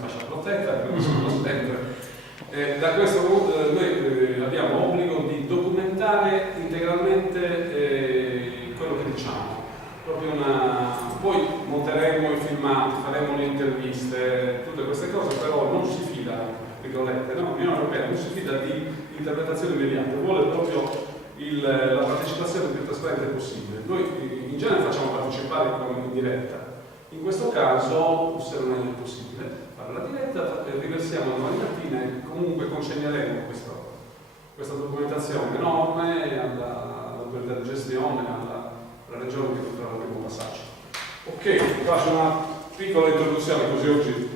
fascia protetta, come sono sempre. Da questo noi abbiamo obbligo di documentare integralmente quello che diciamo. Poi monteremo i filmati, faremo le interviste, tutte queste cose, però non si fida, virgolette, no? L'Unione Europea non si fida di interpretazione immediata, vuole proprio la partecipazione più trasparente possibile. Noi in genere facciamo partecipare in diretta. In questo caso, se non è possibile fare la diretta, riversiamo domani mattina e comunque consegneremo questa documentazione enorme all'autorità di gestione, alla regione che farà il primo passaggio. Ok, faccio una piccola introduzione, così oggi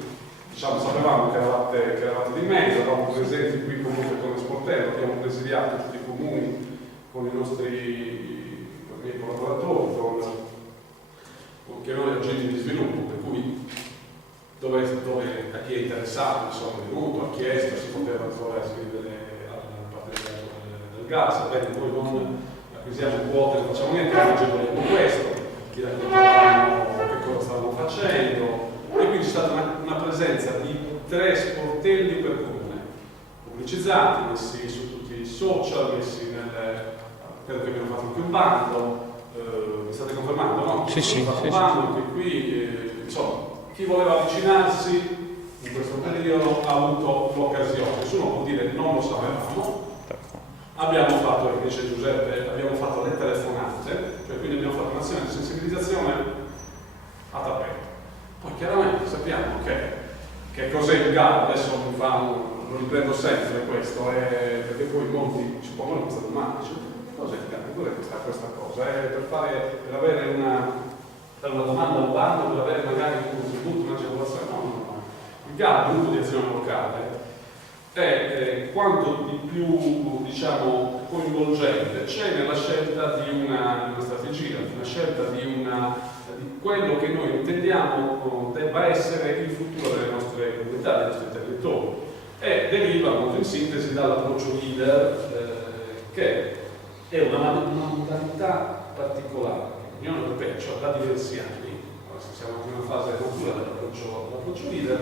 sapevamo che eravate di mezzo, eravamo presenti qui comunque con Esportello, abbiamo presidiato tutti i comuni con i miei collaboratori, con noi agenti di sviluppo, per cui dove a chi è interessato, insomma, è venuto, ha chiesto, si poteva ancora iscrivere alla parte del gas, bene, noi non acquisiamo quote, non facciamo niente, non agevoliamo questo, chi raccontavamo che cosa stavamo facendo, e quindi c'è stata una presenza di 3 sportelli per comune, pubblicizzati, messi su tutti i social, messi credo che abbiamo fatto anche un bando. Mi state confermando, no? Sì. Che qui, insomma, chi voleva avvicinarsi in questo periodo ha avuto l'occasione. Nessuno può dire non lo sapevamo. Abbiamo fatto, come dice Giuseppe, abbiamo fatto le telefonate, cioè quindi abbiamo fatto un'azione di sensibilizzazione a tappeto. Poi chiaramente sappiamo che cos'è il GAL, adesso lo riprendo sempre questo, perché poi molti ci pongono questa domanda. Cos'è il GAL? Cos'è questa cosa? Per avere una domanda al bando, per avere magari un contributo, un'agevolazione? No. Il GAL, il gruppo di azione locale, è quanto di più, diciamo, coinvolgente c'è nella scelta di una strategia, una scelta di quello che noi intendiamo debba essere il futuro delle nostre comunità, dei nostri territori, e deriva molto in sintesi dall'approccio leader, che è una modalità particolare che l'Unione Europea, cioè da diversi anni, adesso siamo in una fase matura dell'approccio leader,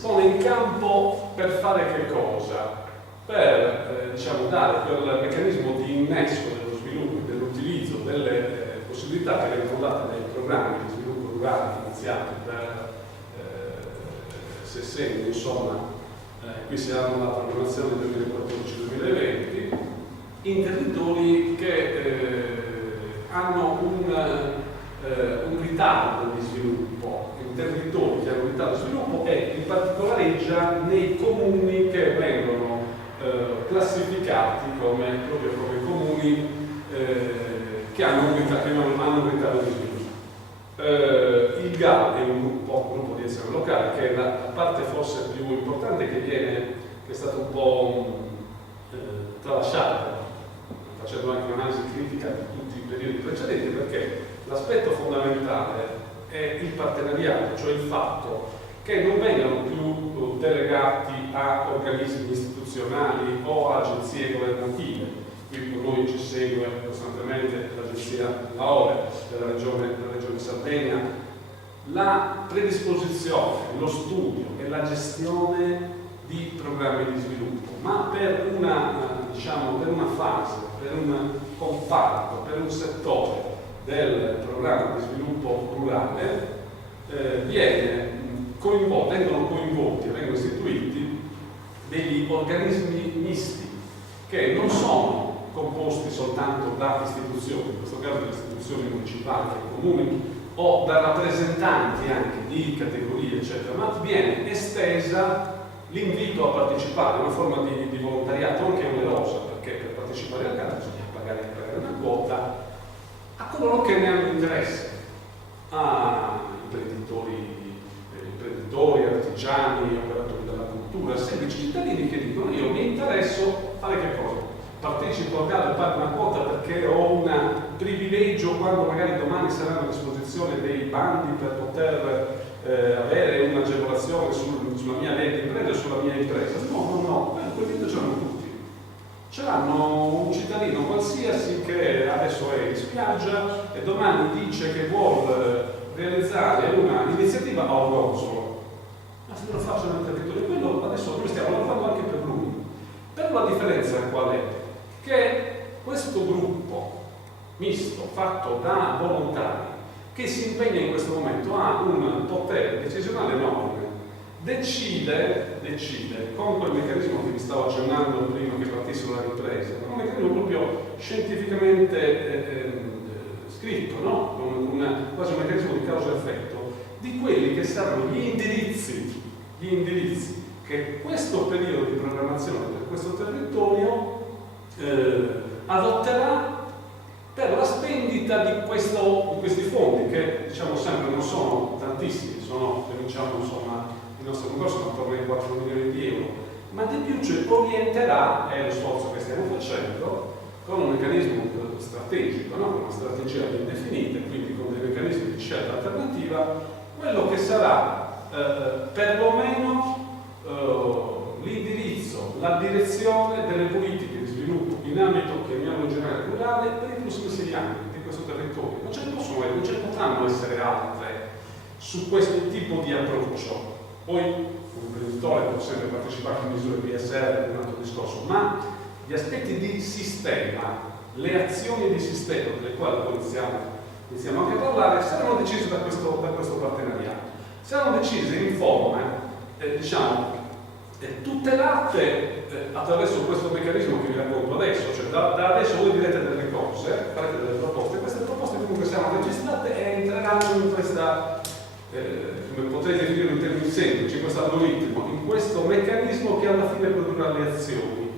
pone in campo per fare che cosa? Per dare quel meccanismo di innesco dello sviluppo e dell'utilizzo delle possibilità che vengono date dai programmi di sviluppo rurale finanziati per sessennio, insomma, qui si ha la programmazione 2014-2020, in territori che hanno un ritardo di sviluppo, in territori che hanno un ritardo di sviluppo e in particolare già nei comuni che vengono classificati come proprio comuni che hanno un ritardo di sviluppo. Il GAL è un gruppo di azione locale che è la parte forse più importante che è stata un po' tralasciata, facendo anche un'analisi critica di tutti i periodi precedenti, perché l'aspetto fondamentale è il partenariato, cioè il fatto che non vengano più delegati a organismi istituzionali o agenzie governative. Qui con noi ci segue costantemente l'agenzia AORE della regione Sardegna, la predisposizione, lo studio e la gestione di programmi di sviluppo, ma per una fase, per un comparto, per un settore del programma di sviluppo rurale vengono istituiti degli organismi misti che non sono composti soltanto da istituzioni, in questo caso da istituzioni municipali, comuni o da rappresentanti anche di categorie, eccetera, ma viene estesa l'invito a partecipare, una forma di volontariato anche onerosa, perché per partecipare al GAL bisogna pagare una quota a coloro che ne hanno interesse, a imprenditori, artigiani, operatori della cultura, semplici cittadini che dicono: io mi interesso, fare che cosa? Partecipo al GAL, pago una quota perché ho un privilegio quando magari domani saranno a disposizione dei bandi per poter avere un'agevolazione sulla mia lente impresa e sulla mia impresa. No, quel dito ce l'hanno tutti. Ce l'hanno un cittadino qualsiasi che adesso è in spiaggia e domani dice che vuole realizzare un'iniziativa alternativa a Orgonzolo, ma se lo faccio nel territorio, quello adesso noi stiamo lavorando anche per lui. Però la differenza qual è? Che questo gruppo misto, fatto da volontari, che si impegna in questo momento, ha un potere decisionale enorme, decide con quel meccanismo che vi stavo accennando prima che partissero la ripresa, un meccanismo proprio scientificamente scritto, no? Quasi un meccanismo di causa-effetto, di quelli che saranno gli indirizzi che questo periodo di programmazione per questo territorio adotterà per la spendita di questi fondi, che diciamo sempre non sono tantissimi, sono, se diciamo, insomma, il nostro concorso sono attorno ai 4 milioni di euro, ma di più ci orienterà, è lo sforzo che stiamo facendo, con un meccanismo strategico, no? Con una strategia ben definita, quindi con dei meccanismi di scelta alternativa, quello che sarà perlomeno l'indirizzo, la direzione delle politiche di sviluppo in ambito, chiamiamolo generale, rurale, per i prossimi 6 anni di questo territorio. Non ce ne potranno essere altre su questo tipo di approccio. Poi, come imprenditore, può sempre partecipare a misure PSR, un altro discorso, ma gli aspetti di sistema, le azioni di sistema, delle quali poi iniziamo anche a parlare, saranno decise da questo partenariato. Saranno decise in forma, tutelate attraverso questo meccanismo che vi racconto adesso, cioè da adesso voi direte delle cose, farete delle proposte, queste proposte comunque saranno registrate e entreranno in questa, come potrete definire in termini semplici, in questo algoritmo, in questo meccanismo che alla fine produrrà le azioni.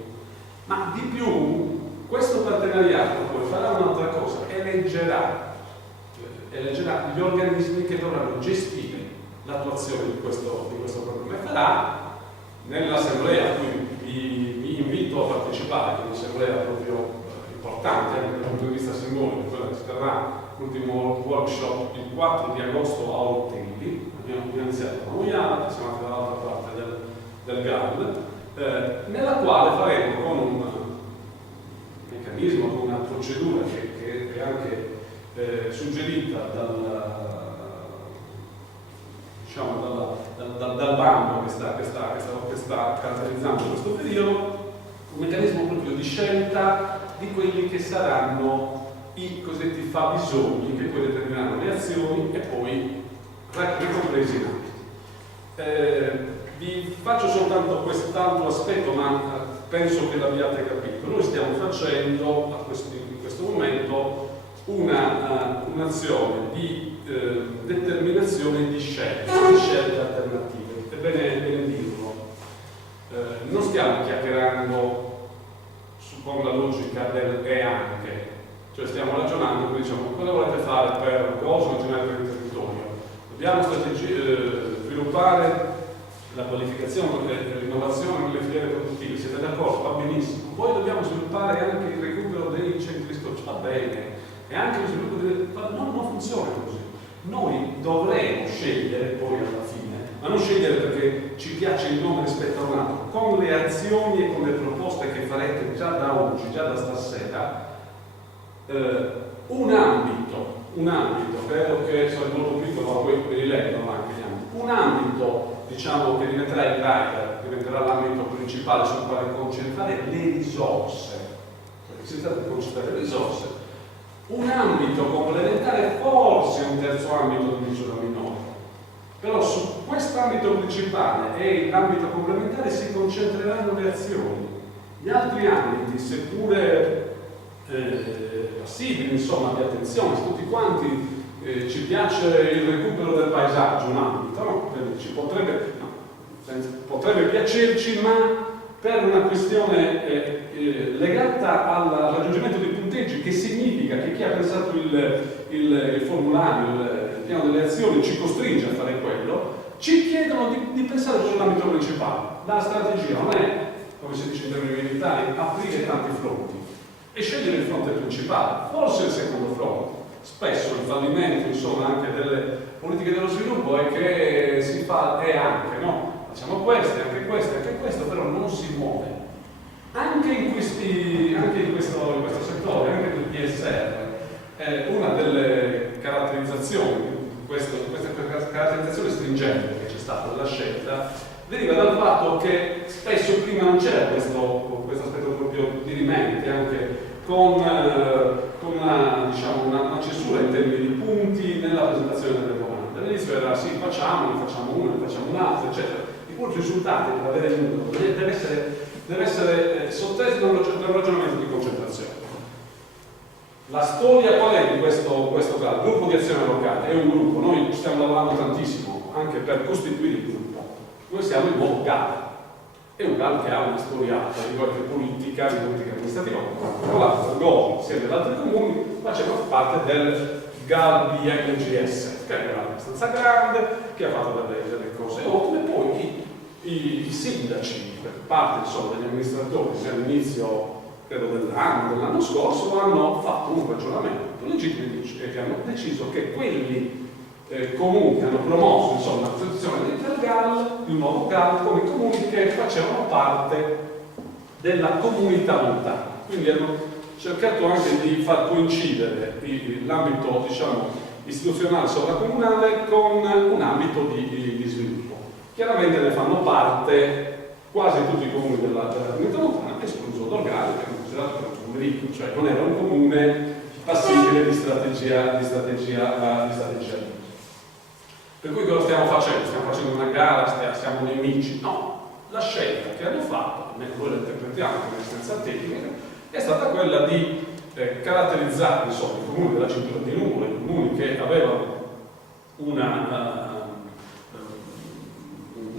Ma di più, questo partenariato poi farà un'altra cosa, eleggerà gli organismi che dovranno gestire l'attuazione di questo programma e farà nell'assemblea a cui vi invito a partecipare, che è un'assemblea proprio importante anche dal punto di vista simbolico, quella che si terrà l'ultimo workshop il 4 di agosto a Ortelli, abbiamo iniziato a Noiata, siamo andati dall'altra parte del GAL, nella quale faremo con un meccanismo, con una procedura che è anche suggerita dal bando che sta caratterizzando questo periodo, un meccanismo proprio di scelta di quelli che saranno i cosiddetti fabbisogni che poi determineranno le azioni e poi ricompresi in ambiti. Vi faccio soltanto quest'altro aspetto, ma penso che l'abbiate capito. Noi stiamo facendo in questo momento un'azione di determinazione di scelte alternative. È bene dirlo. Non stiamo chiacchierando con la logica del e anche, cioè stiamo ragionando, quindi diciamo cosa volete fare per cosa in generale per il territorio. Dobbiamo sviluppare la qualificazione, l'innovazione nelle filiere produttive, siete d'accordo? Va benissimo. Poi dobbiamo sviluppare anche il recupero dei centri storici, va bene, e anche lo sviluppo non funziona così. Noi dovremo scegliere poi alla fine, ma non scegliere perché ci piace il nome rispetto a un altro, con le azioni e con le proposte che farete già da oggi, già da stasera, un ambito, credo che sarà molto piccolo, ma poi ve li leggo anche gli ambiti, un ambito, diciamo, che diventerà il driver, diventerà l'ambito principale sul quale concentrare le risorse, perché si tratta di concentrare le risorse, un ambito complementare, forse un terzo ambito di misura minore, però su quest'ambito principale e l'ambito complementare si concentreranno le azioni. Gli altri ambiti, seppure passibili, insomma, di attenzione, tutti quanti ci piace il recupero del paesaggio, un ambito, no? Potrebbe piacerci, ma per una questione legata al raggiungimento dei punteggi, che significa che chi ha pensato il formulario, il piano delle azioni ci costringe a fare quello, ci chiedono di pensare sull'ambito principale. La strategia non è, come si dice in termini militari, aprire tanti fronti e scegliere il fronte principale, forse il secondo fronte. Spesso il fallimento, insomma, anche delle politiche dello sviluppo è che si fa anche, no? Facciamo queste, anche questo, però non si muove. Anche in questo settore, anche nel PSR, una delle caratterizzazioni questa caratterizzazione stringente che c'è stata della scelta deriva dal fatto che spesso prima non c'era questo aspetto proprio dirimente, anche con una cesura in termini di punti nella presentazione delle domande. All'inizio era sì, facciamo una, facciamo un'altra, eccetera. I punti risultati per avere il numero deve essere sotteso da un ragionamento di concentrazione. La storia qual è di questo caso? Il gruppo di azione locale è un gruppo, noi stiamo lavorando tantissimo anche per costituire il gruppo. Noi siamo il nuovo GAL, è un GAL che ha una storia politica amministrativa particolare, Go, sia degli altri comuni, faceva parte del GAL BNGS, che era abbastanza grande, che ha fatto delle cose ottime, poi i sindaci, per parte degli amministratori, all'inizio credo dell'anno scorso, hanno fatto un ragionamento legittimo e hanno deciso che quelli comuni che hanno promosso la costituzione del GAL, di un nuovo GAL, come comuni che facevano parte della comunità montana. Quindi hanno cercato anche di far coincidere l'ambito istituzionale sovracomunale con un ambito di sviluppo. Chiaramente ne fanno parte quasi tutti i comuni della comunità montana, escluso Dorgali, che è considerato come un comune ricco, cioè non era un comune passibile di strategia. Per cui cosa stiamo facendo? Stiamo facendo una gara, siamo nemici? No, la scelta che hanno fatto, almeno noi la interpretiamo come istanza tecnica, è stata quella di caratterizzare i comuni della cintura di Nuvola, i comuni che avevano un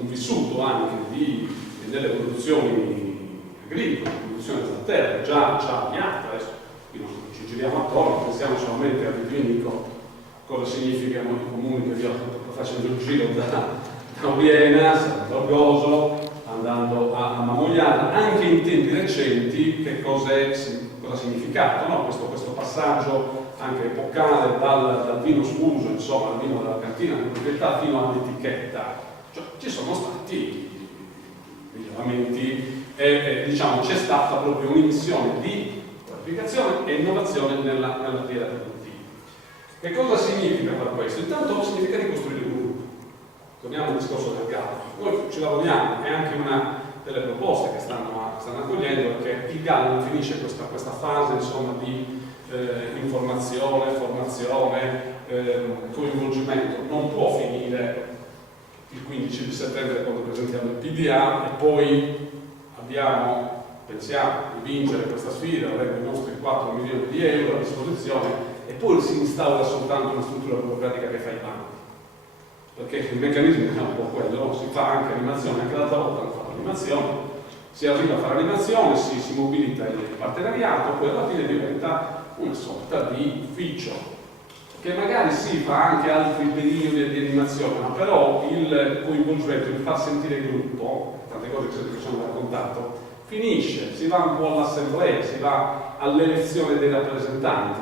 vissuto anche delle produzioni agricole, produzione della terra già avviata. Adesso qui non ci giriamo attorno, pensiamo solamente a Vinico, cosa significano i comuni che vi ho facendo il giro da Obiena, San Gorgoso, andando a Mamogliana, anche in tempi recenti, che cosa ha significato, no? questo passaggio anche epocale dal vino sfuso, insomma, al vino della cantina di proprietà fino all'etichetta. Cioè, ci sono stati miglioramenti e c'è stata proprio un'imissione di qualificazione e innovazione nella filiera produttiva. Che cosa significa fare questo? Intanto significa ricostruire il gruppo. Torniamo al discorso del GAL. Noi ci lavoriamo, è anche una delle proposte che stanno accogliendo, perché il GAL non finisce questa fase di informazione, formazione, coinvolgimento, non può finire il 15 di settembre quando presentiamo il PDA e poi pensiamo di vincere questa sfida, avremo i nostri 4 milioni di euro a disposizione e poi si instaura soltanto una struttura burocratica che fa i bandi. Perché il meccanismo è un po' quello, no? Si fa anche animazione, anche l'altra volta hanno fatto animazione, si arriva a fare animazione, si mobilita il partenariato, poi alla fine diventa una sorta di ufficio, che magari si fa anche altri periodi di animazione, ma però il coinvolgimento, il far sentire il gruppo, tante cose che ci hanno raccontato, finisce, si va un po' all'assemblea, si va all'elezione dei rappresentanti,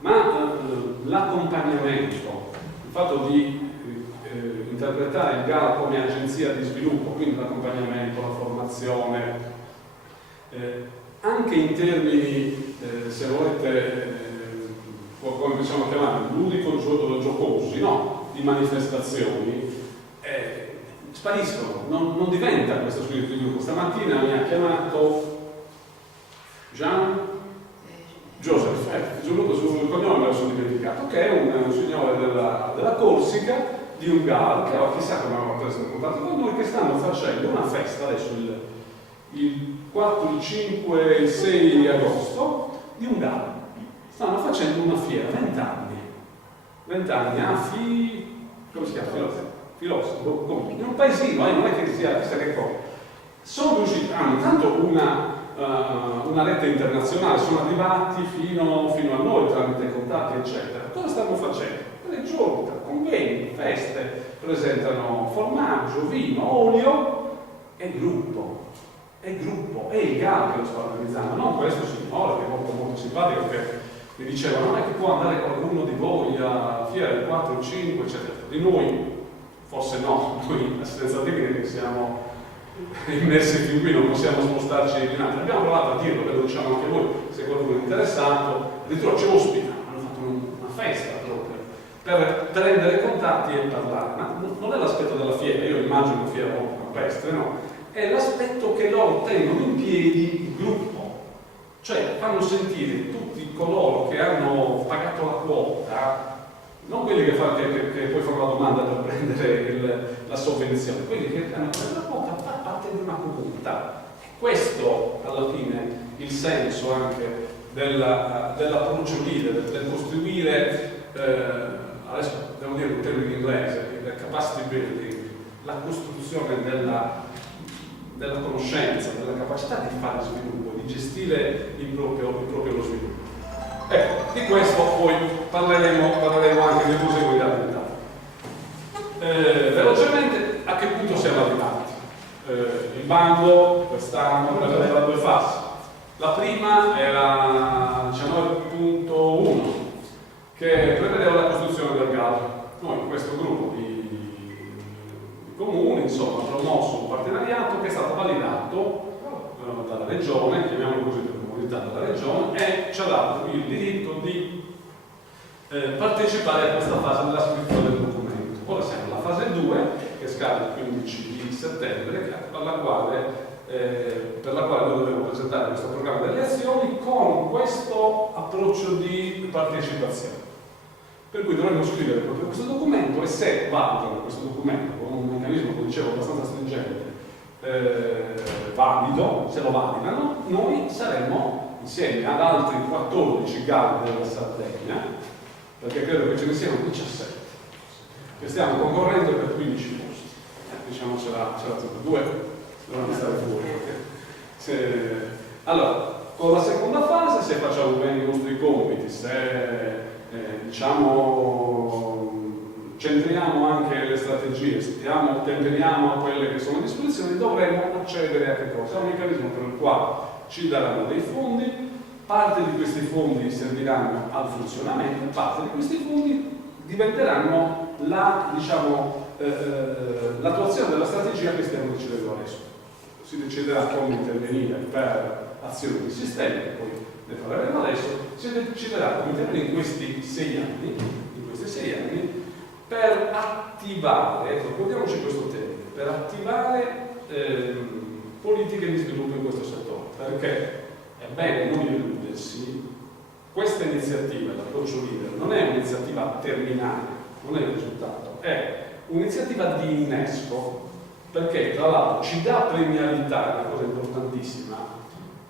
ma l'accompagnamento, il fatto di interpretare il GAL come agenzia di sviluppo, quindi l'accompagnamento, la formazione, anche in termini, se volete, come possiamo chiamare, ludico-giocosi, no? Di manifestazioni, spariscono, non diventa questo spirito di gruppo. Stamattina mi ha chiamato Joseph, sul cognome me lo sono dimenticato, che è un signore della Corsica, di un GAL, che chissà come aveva preso in contatto con noi, che stanno facendo una festa adesso il 4, il 5 e il 6 agosto di un GAL. Stanno facendo una fiera, 20 anni a come si chiama? Filosopo, in un paesino, non è che sia chissà che cosa. Sono riusciti, hanno intanto una rete internazionale, sono arrivati fino a noi tramite contatti, eccetera. Cosa stanno facendo? 3 giorni, convegni, feste, presentano formaggio, vino, olio e gruppo. È il GAL che lo sta organizzando, non questo signore che è molto simpatico, che mi diceva non è che può andare qualcuno di voi a fiera il 4, il 5, eccetera. Di noi, forse no, noi assistenza tecnica che siamo immersi fin qui, non possiamo spostarci in altri. Abbiamo provato a dirlo, ve lo diciamo anche voi, se qualcuno è interessato, addirittura ci ospita, hanno fatto una festa proprio. per prendere contatti e parlare. Ma non è l'aspetto della fiera, io immagino una fiera molto campestre, no? È l'aspetto che loro tengono in piedi il gruppo, cioè fanno sentire tutti coloro che hanno pagato la quota, non quelli che poi fanno la domanda per prendere la sovvenzione, quelli che hanno preso la quota fa parte di una comunità. Questo alla fine il senso anche dell'approccio leader, del costruire, adesso devo dire un termine in inglese, il capacity building, la costruzione della conoscenza, della capacità di fare sviluppo, di gestire il proprio lo sviluppo. Ecco, di questo poi parleremo anche nel proseguo dell'attività. Velocemente, a che punto siamo arrivati? Il bando quest'anno aveva due fasi. La prima era 19.1, che prevedeva la costruzione del GAL. Noi, questo gruppo di comuni, insomma, ha promosso un partenariato che è stato validato dalla regione, chiamiamolo così per comunità della regione, e ci ha dato il diritto di partecipare a questa fase della scrittura del documento. Ora siamo alla fase 2, che scade il 15 di settembre, per la quale noi dobbiamo presentare questo programma delle azioni con questo approccio di partecipazione. Per cui dovremmo scrivere proprio questo documento e se valutano questo documento con un meccanismo, come dicevo, abbastanza stringente, valido, se lo validano, noi saremmo insieme ad altri 14 GAL della Sardegna, perché credo che ce ne siano 17, che stiamo concorrendo per 15 posti. Diciamo ce l'ha due. Devono stare fuori. Allora, con la seconda fase, se facciamo bene i nostri compiti, se centriamo anche le strategie, temperiamo a quelle che sono a disposizione, dovremo accedere a che cosa? A un meccanismo per il quale ci daranno dei fondi, parte di questi fondi serviranno al funzionamento, parte di questi fondi diventeranno l'attuazione della strategia che stiamo decidendo adesso. Si deciderà come intervenire per azioni di sistema, che poi ne parleremo adesso, si deciderà come intervenire in questi 6 anni, per attivare, ricordiamoci questo termine, per attivare politiche di sviluppo in questo settore, perché è bene non illudersi, questa iniziativa, l'approccio leader, non è un'iniziativa terminale, non è il risultato, è un'iniziativa di innesco, perché tra l'altro ci dà premialità, è una cosa importantissima,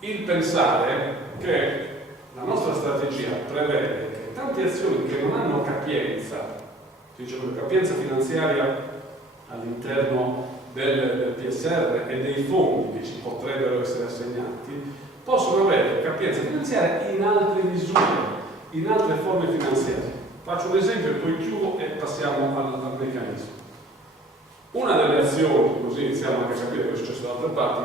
il pensare che la nostra strategia prevede che tante azioni che non hanno capienza, si dice capienza finanziaria all'interno del PSR e dei fondi che ci potrebbero essere assegnati, possono avere capienza finanziaria in altre misure, in altre forme finanziarie. Faccio un esempio e poi chiudo e passiamo al meccanismo. Una delle azioni, così iniziamo anche a capire cosa è successo da altre parti,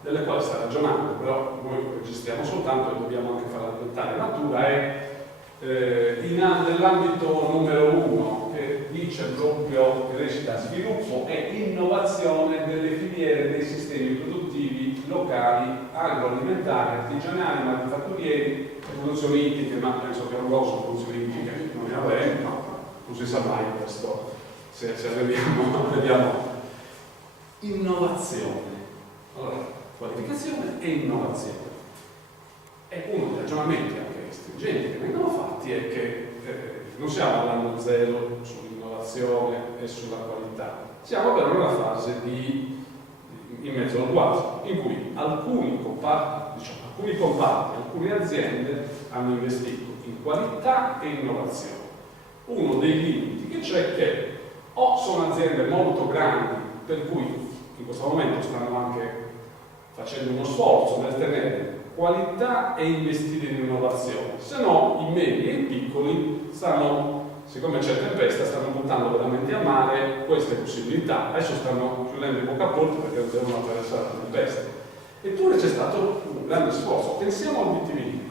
delle quali sta ragionando, però noi registriamo soltanto e dobbiamo anche farla diventare natura, è nell'ambito numero 1, che dice proprio crescita, sviluppo e innovazione delle filiere dei sistemi produttivi locali, agroalimentari, artigianali, manifatturieri e produzioni ittiche, ma penso che non lo so, produzioni ittiche non ne avremo, non si sa mai questo. Se vediamo innovazione, allora qualificazione e innovazione. E uno dei ragionamenti anche stringenti che vengono fatti è che non siamo all'anno zero sull'innovazione e sulla qualità, siamo però in una fase in mezzo al guasto, in cui alcuni comparti, alcune aziende hanno investito in qualità e innovazione. Uno dei limiti che c'è è che o sono aziende molto grandi, per cui in questo momento stanno anche facendo uno sforzo nel tenere qualità e investire in innovazione, se no i medi e i piccoli siccome c'è tempesta, stanno buttando veramente a mare queste possibilità. Adesso stanno chiudendo i bocca a porta perché non devono attraversare la tempesta. Eppure c'è stato un grande sforzo. Pensiamo al vitivinicolo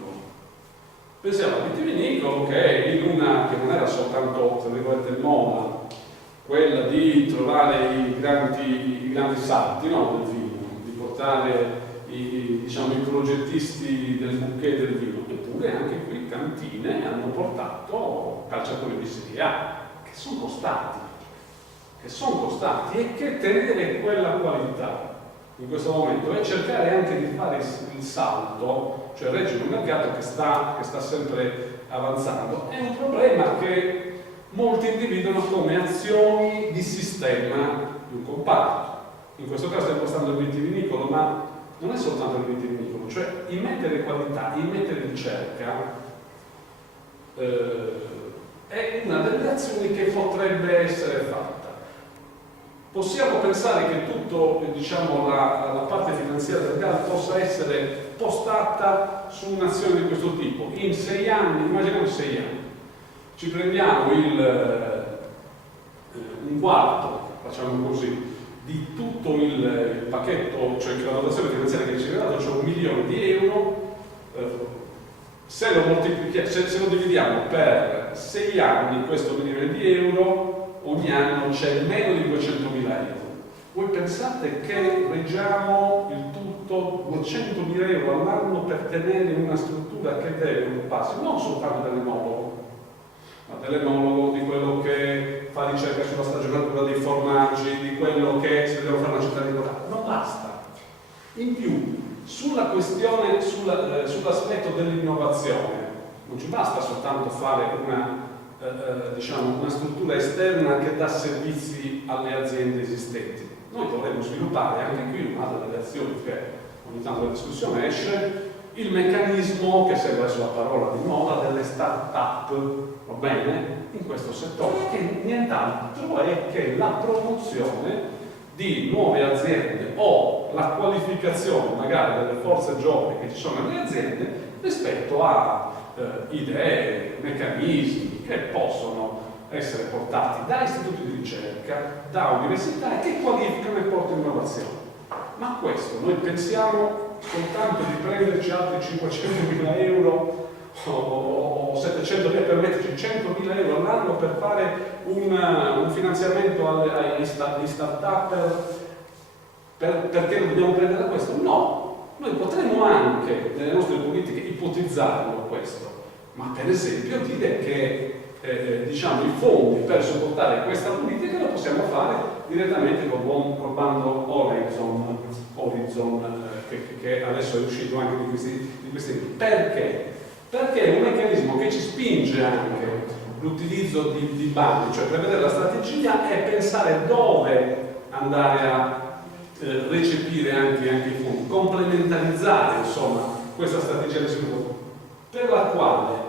che non era soltanto, tra virgolette, moda, quella di trovare i grandi salti, no, del vino, di portare diciamo, i progettisti del bouquet del vino, eppure anche qui cantine hanno portato calciatori di Serie A che sono costati e che tenere quella qualità in questo momento e cercare anche di fare il salto, cioè reggere un mercato che sta sempre avanzando, è un problema che molti individuano come azioni di sistema di un comparto. In questo caso stiamo postando il vitivinicolo, ma non è soltanto il vitivinicolo, cioè immettere qualità, immettere ricerca è una delle azioni che potrebbe essere fatta. Possiamo pensare che tutto, diciamo, la parte finanziaria del GAL possa essere postata su un'azione di questo tipo. In 6 anni, immaginiamo 6 anni, ci prendiamo un quarto, facciamo così, di tutto il pacchetto, cioè la dotazione finanziaria che ci è dato, cioè 1 milione di euro, se lo dividiamo per 6 anni, questo 1 milione di euro, ogni anno c'è meno di 200.000 euro. Voi pensate che reggiamo il tutto 200.000 euro all'anno per tenere una struttura che deve occuparsi non soltanto dell'enologo, ma dell'enologo, di quello che fa ricerca sulla stagionatura dei formaggi, di quello che si deve fare una città di Corrado. Non basta. In più, sulla questione, sull'aspetto dell'innovazione, non ci basta soltanto fare una struttura esterna che dà servizi alle aziende esistenti. Noi dovremmo sviluppare anche qui un'altra delle azioni che ogni tanto la discussione esce, il meccanismo, che sembra sulla parola di moda, delle start-up, va bene, in questo settore, che nient'altro è che la promozione di nuove aziende o la qualificazione magari delle forze giovani che ci sono nelle aziende rispetto a idee, meccanismi che possono essere portati da istituti di ricerca, da università e che qualificano e portano innovazione. Ma questo noi pensiamo soltanto di prenderci altri 500.000 euro o 700.000 per metterci 100.000 euro all'anno per fare un finanziamento agli start-up perché lo dobbiamo prendere da questo? No! Noi potremmo anche nelle nostre politiche ipotizzarlo questo, ma per esempio dire che i fondi per supportare questa politica lo possiamo fare direttamente col bando Horizon che adesso è uscito anche di questi perché? Perché è un meccanismo che ci spinge anche l'utilizzo di bandi, cioè prevedere la strategia e pensare dove andare a recepire anche i fondi, complementarizzare insomma questa strategia di sviluppo per la quale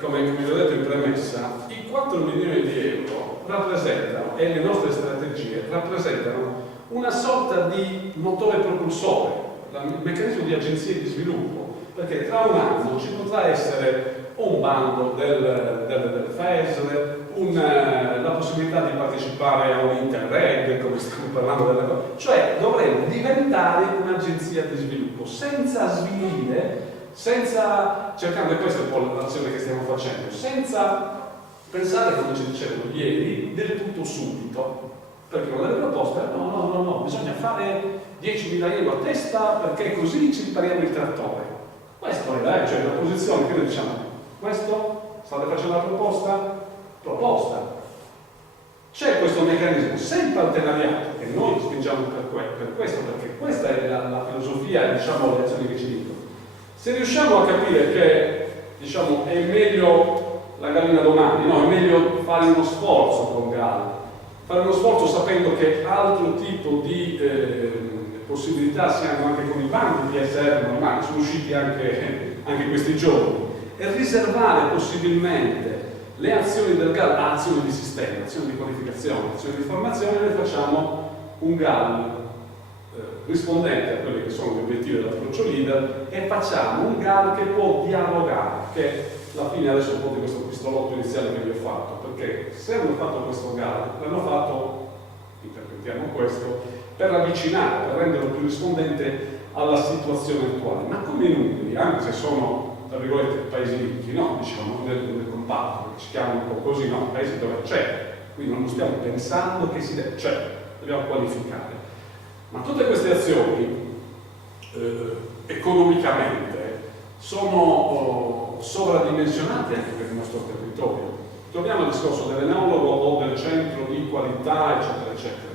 come vi ho detto in premessa, i 4 milioni di euro rappresentano, e le nostre strategie rappresentano una sorta di motore propulsore, il meccanismo di agenzie di sviluppo, perché tra un anno ci potrà essere un bando del FESR, la possibilità di partecipare a un Interreg, come stiamo parlando della cosa, cioè dovremo diventare un'agenzia di sviluppo senza svilire, cercando, e questa è un po' l'azione che stiamo facendo, senza pensare, come ci dicevano ieri, del tutto subito, perché con delle proposte, no, bisogna fare 10.000 euro a testa perché così ci ripariamo il trattore. Questo è, cioè la posizione che noi diciamo, questo, state facendo la proposta. C'è questo meccanismo sempre partenariato che noi spingiamo per questo, perché questa è la filosofia, diciamo, le azioni che ci dicono. Se riusciamo a capire che, diciamo, è meglio la gallina domani, no, è meglio fare uno sforzo con GAL, fare uno sforzo sapendo che altro tipo di possibilità si hanno anche con i bandi PSR normali, sono usciti anche questi giorni, e riservare possibilmente le azioni del GAL a azioni di sistema, azioni di qualificazione, azioni di formazione. Noi facciamo un GAL rispondente a quelli che sono gli obiettivi dell'approccio leader e facciamo un GAL che può dialogare, che alla fine adesso un po' di questo pistolotto iniziale che vi ho fatto, perché se hanno fatto questo GAL, l'hanno fatto, interpretiamo questo, per avvicinare, per renderlo più rispondente alla situazione attuale, ma come i numeri, anche se sono, tra virgolette, paesi ricchi, no? Diciamo, nel comparto, che ci chiamano un po' così, no? Paesi dove c'è, quindi non stiamo pensando che c'è, dobbiamo qualificare. Ma tutte queste azioni economicamente sono sovradimensionati anche per il nostro territorio. Torniamo al discorso dell'enologo o del centro di qualità, eccetera, eccetera.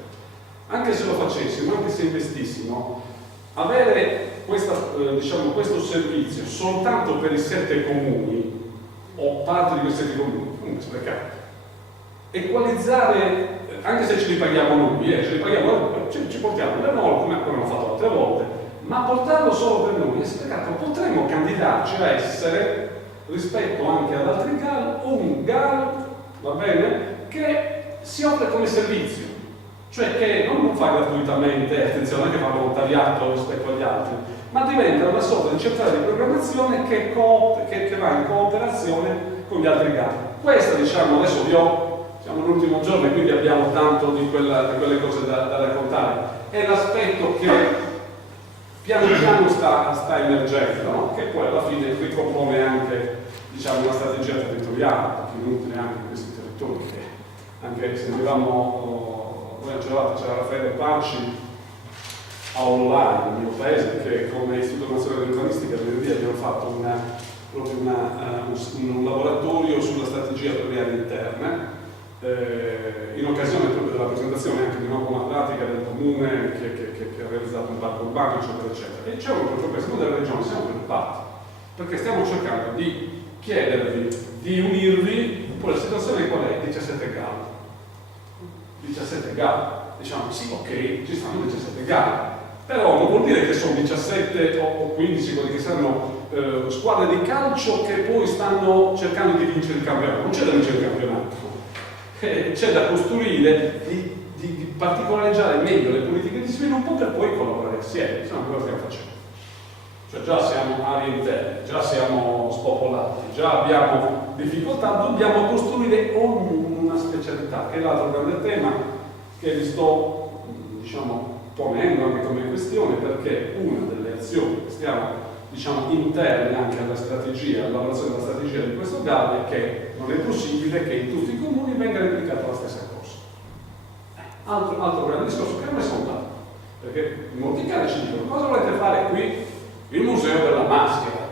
Anche se lo facessimo, anche se investissimo, avere questo servizio soltanto per i 7 comuni o parte di questi 7 comuni, comunque sprecato. Equalizzare, anche se ce li paghiamo noi, ci portiamo l'enologo come abbiamo fatto altre volte, ma portarlo solo per noi è sprecato. Potremmo candidarci a essere, rispetto anche ad altri GAL, un GAL, va bene, che si offre come servizio. Cioè che non fa gratuitamente, attenzione che fa volontariato rispetto agli altri, ma diventa una sorta di centrale di programmazione che va in cooperazione con gli altri GAL. Questa, diciamo, adesso siamo all'ultimo giorno e quindi abbiamo tanto di quelle cose da raccontare. È l'aspetto che piano piano sta emergendo, no? Che poi alla fine ricompone anche, diciamo, una strategia territoriale, perché è inutile anche in questi territori che anche sentivamo. C'era Raffaele Paci a Ololai, nel mio paese, che come Istituto Nazionale di Urbanistica venerdì abbiamo fatto un laboratorio sulla strategia per le aree interne, in occasione proprio della presentazione anche di una buona pratica del comune che ha realizzato un parco urbano, eccetera, eccetera. E diciamo proprio questo, noi della regione siamo preoccupati, perché stiamo cercando di chiedervi di unirvi, poi la situazione qual è? 17 gare. 17 gare, diciamo sì, ok, ci stanno 17 gare, però non vuol dire che sono 17 o 15 quelli che saranno squadre di calcio che poi stanno cercando di vincere il campionato. Non c'è da vincere il campionato, c'è da costruire, di particolareggiare meglio le politiche di sviluppo per poi collaborare assieme. Insomma, quello che stiamo facendo. Cioè già siamo aree interne, già siamo spopolati, già abbiamo difficoltà, dobbiamo costruire una specialità, che è l'altro grande tema che vi sto, diciamo, ponendo anche come questione, perché una delle azioni che stiamo, diciamo, interne anche alla strategia, all'elaborazione della strategia di questo GAL è che non è possibile che in tutti i comuni venga replicata la stessa cosa. Altro grande discorso che non è scontato, perché in molti casi ci dicono cosa volete fare qui? Il museo della maschera.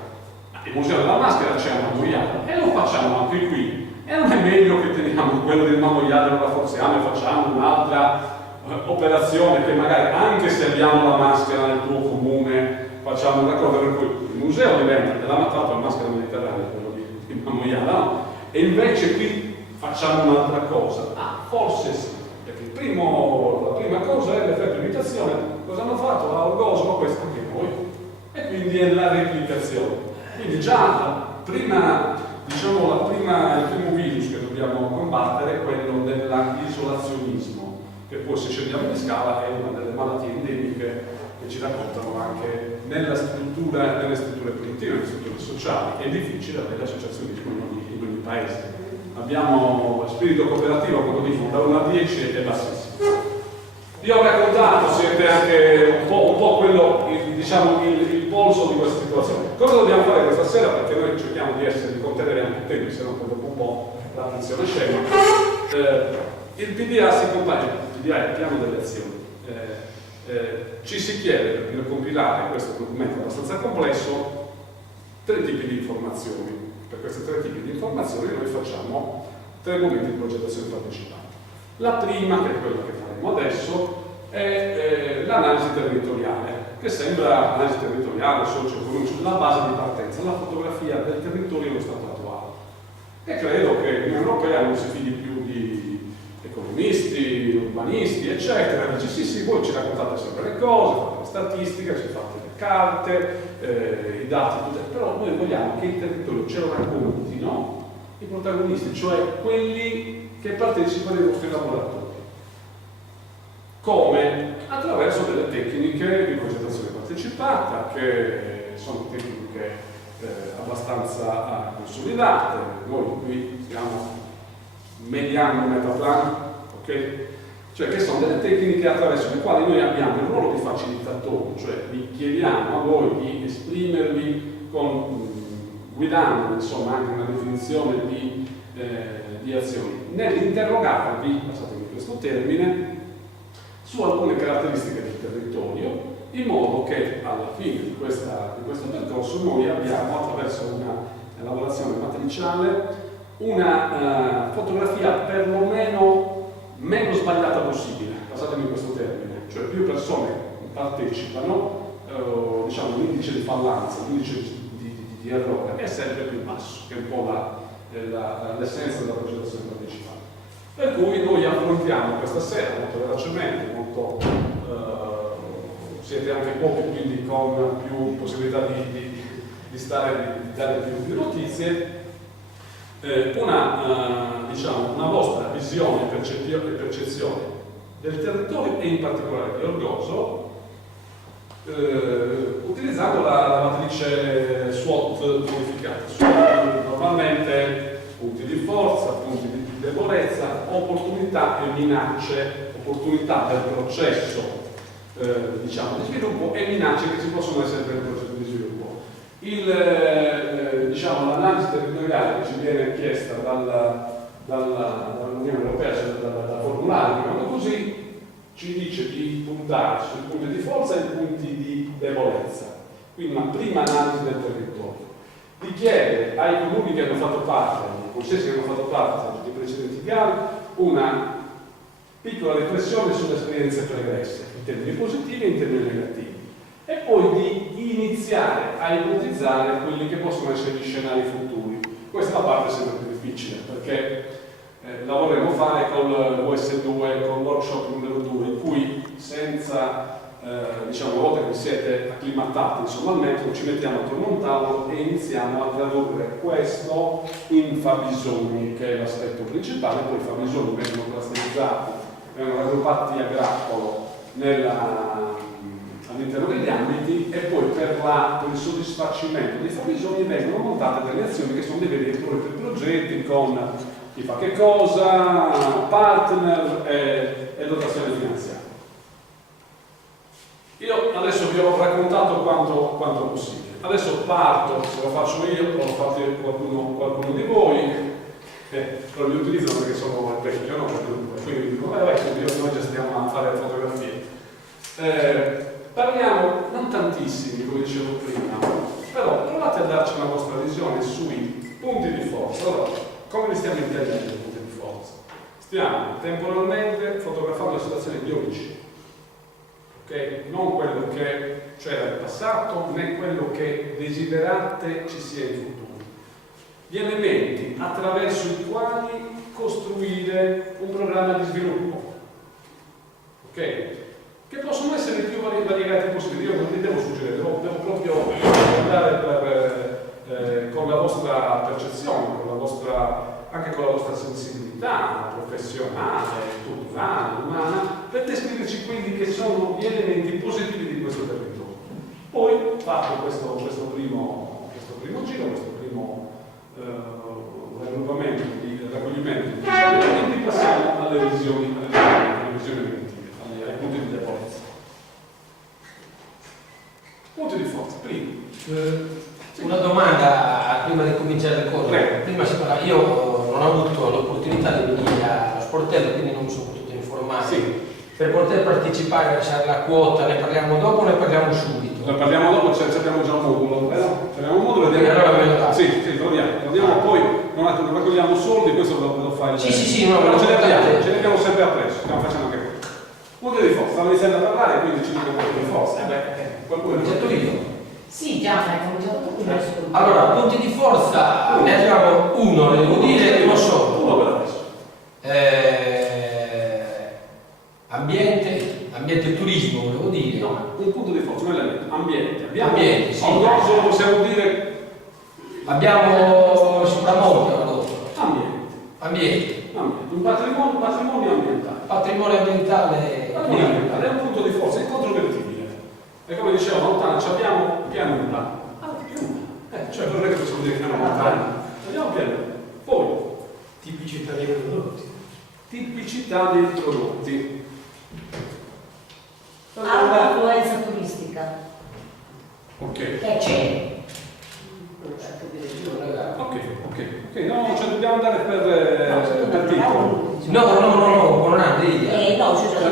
Il museo della maschera c'è a Mamoiale e lo facciamo anche qui. E non è meglio che teniamo quello del Mamoiale, lo rafforziamo e facciamo un'altra operazione che magari, anche se abbiamo la maschera nel tuo comune, facciamo una cosa per cui il museo diventa della la maschera mediterranea, quello di Mamoiale, no? E invece qui facciamo un'altra cosa. Forse sì, perché la prima cosa è l'effetto imitazione. Cosa hanno fatto? Orgoglio, questo anche noi. E quindi è la replicazione. Quindi già il primo virus che dobbiamo combattere è quello dell'isolazionismo, che poi se scendiamo di scala è una delle malattie endemiche che ci raccontano anche nelle strutture produttive, nelle strutture sociali. È difficile avere l'associazionismo in ogni paese. Abbiamo spirito cooperativo, quando dico da 1 a 10 è bassissimo. Io ho raccontato, siete anche un po' quello, diciamo, il polso di questa situazione. Cosa dobbiamo fare questa sera? Perché noi cerchiamo di contenere anche i tempi, se no poi dopo un po' l'attenzione scema. Il PDA si accompagna, il PDA è il piano delle azioni. Ci si chiede, per compilare questo documento abbastanza complesso, 3 tipi di informazioni. Per questi 3 tipi di informazioni noi facciamo 3 momenti di progettazione partecipata. La prima, che è quella che faremo adesso, è l'analisi territoriale, che sembra l'analisi territoriale, socio-economica, la base di partenza, la fotografia del territorio allo stato attuale. E credo che l'Unione Europea non si fidi più di economisti, urbanisti, eccetera. Dice sì, voi ci raccontate sempre le cose, fate le statistiche, ci fate le carte, i dati, però noi vogliamo che il territorio ce lo raccontino i protagonisti, cioè quelli che partecipano ai vostri laboratori. Come? Attraverso delle tecniche di progettazione partecipata, che sono tecniche abbastanza consolidate. Noi qui stiamo mediando metaplan, ok? Cioè che sono delle tecniche attraverso le quali noi abbiamo il ruolo di facilitatori, cioè vi chiediamo a voi di esprimervi guidando, insomma, anche una definizione di azioni, nell'interrogarvi, passatemi questo termine, su alcune caratteristiche del territorio in modo che alla fine di questo percorso noi abbiamo, attraverso una lavorazione matriciale, una fotografia perlomeno meno sbagliata possibile, passatemi questo termine, cioè più persone partecipano, diciamo l'indice di fallanza, l'indice di errore è sempre più basso, che è un po' l'essenza della progettazione partecipale. Per cui noi affrontiamo questa sera molto velocemente, siete anche pochi, quindi con più possibilità di dare più notizie, una vostra visione e percezione del territorio e in particolare di Orgoso, utilizzando la matrice SWOT modificata. Normalmente punti di forza, punti di debolezza, opportunità e minacce, opportunità del processo di sviluppo e minacce che ci possono essere per il processo di sviluppo. L'analisi territoriale che ci viene chiesta dall'Unione Europea, cioè da formulare, diciamo così, ci dice di puntare sui punti di forza e i punti di debolezza. Quindi una prima analisi del territorio. Di chiedere ai comuni che hanno fatto parte, ai consessi che hanno fatto parte dei precedenti gare, una piccola riflessione sulle esperienze pregresse, in termini positivi e in termini negativi. E poi di iniziare a ipotizzare quelli che possono essere gli scenari futuri. Questa è la parte sempre più difficile, perché la vorremmo fare con l'OS2, con il workshop numero 2, in cui senza, una volta che siete acclimatati insomma, al metodo, ci mettiamo attorno a un tavolo e iniziamo a tradurre questo in fabbisogni, che è l'aspetto principale. Poi i fabbisogni vengono clusterizzati, vengono raggruppati a grappolo all'interno degli ambiti, e poi per il soddisfacimento dei fabbisogni vengono montate delle azioni che sono dei veri e propri progetti con chi fa che cosa, partner e dotazione finanziaria. Io adesso vi ho raccontato quanto possibile. Adesso parto, se lo faccio io o lo fate qualcuno di voi, però li utilizzano perché sono vecchio, no? Quindi dico, noi gestiamo a fare fotografie. Parliamo non tantissimi, come dicevo prima, però provate a darci una vostra visione sui punti di forza. Allora, come li stiamo intendendo i punti di forza? Stiamo temporalmente fotografando la situazione di oggi, ok? Non quello che c'era nel passato, né quello che desiderate ci sia in futuro. Gli elementi attraverso i quali costruire un programma di sviluppo, ok? Che possono essere i più variegati possibili. Io non vi devo suggerire, devo proprio andare con la vostra percezione, anche con la vostra sensibilità professionale, culturale, umana, per descriverci quelli che sono gli elementi positivi di questo territorio. Poi, fatto questo primo giro, questo primo raggruppamento di raccoglimento di elementi, passiamo alle visioni negative, ai punti di debolezza. Punti di forza, prima. Una domanda prima di cominciare il corso. Prima si parlava, io non ho avuto l'opportunità di venire allo sportello, quindi non mi sono potuto informare. Sì. Per poter partecipare a lasciare la quota, ne parliamo dopo o ne parliamo subito? Ne parliamo dopo, abbiamo già un modulo. Abbiamo un modulo, Allora me lo date. Sì, lo diamo, poi non raccogliamo soldi, questo lo fai. Sì, no, però ce ne abbiamo sempre appresso, stiamo facendo anche questo. Punti di forza, stavo iniziando a parlare, quindi ci dico punti di forza. Qualcuno è certo io. Sì, già, hai cominciato tu. Allora, punti di forza, ne abbiamo uno, devo dire, che lo so. Uno per adesso. Ambiente e turismo, volevo dire. No, un punto di forza, non è l'ambiente. Ambiente. Ambiente, sì. Cosa possiamo dire? Abbiamo sopramonte, Ambiente. Un patrimonio ambientale. Patrimonio ambientale. Patrimonio ambientale è un punto di forza incontrovertibile. E come diceva Montana, abbiamo pianura. Cioè non è che possiamo dire che è una montagna. Abbiamo pianura. Poi, Tipicità dei prodotti. tipicità dei prodotti. Alta affluenza turistica. Ok. Che c'è? Ok. No, cioè dobbiamo andare per titolo. No, non ha idea. No, cioè,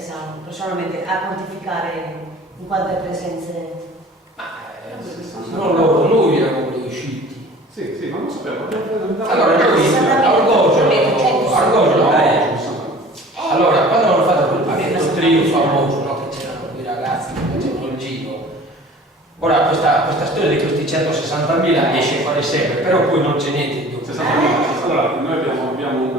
siamo personalmente a quantificare in quante presenze. Non loro, noi eravamo riusciti. Sì, ma non sapevo. Allora noi Argogio, allora quando hanno fatto quel trio famoso, no, che c'erano quei ragazzi che facevano il giro, ora questa storia di questi 160.000 esce fuori sempre, però poi non c'è niente di più. Allora, noi abbiamo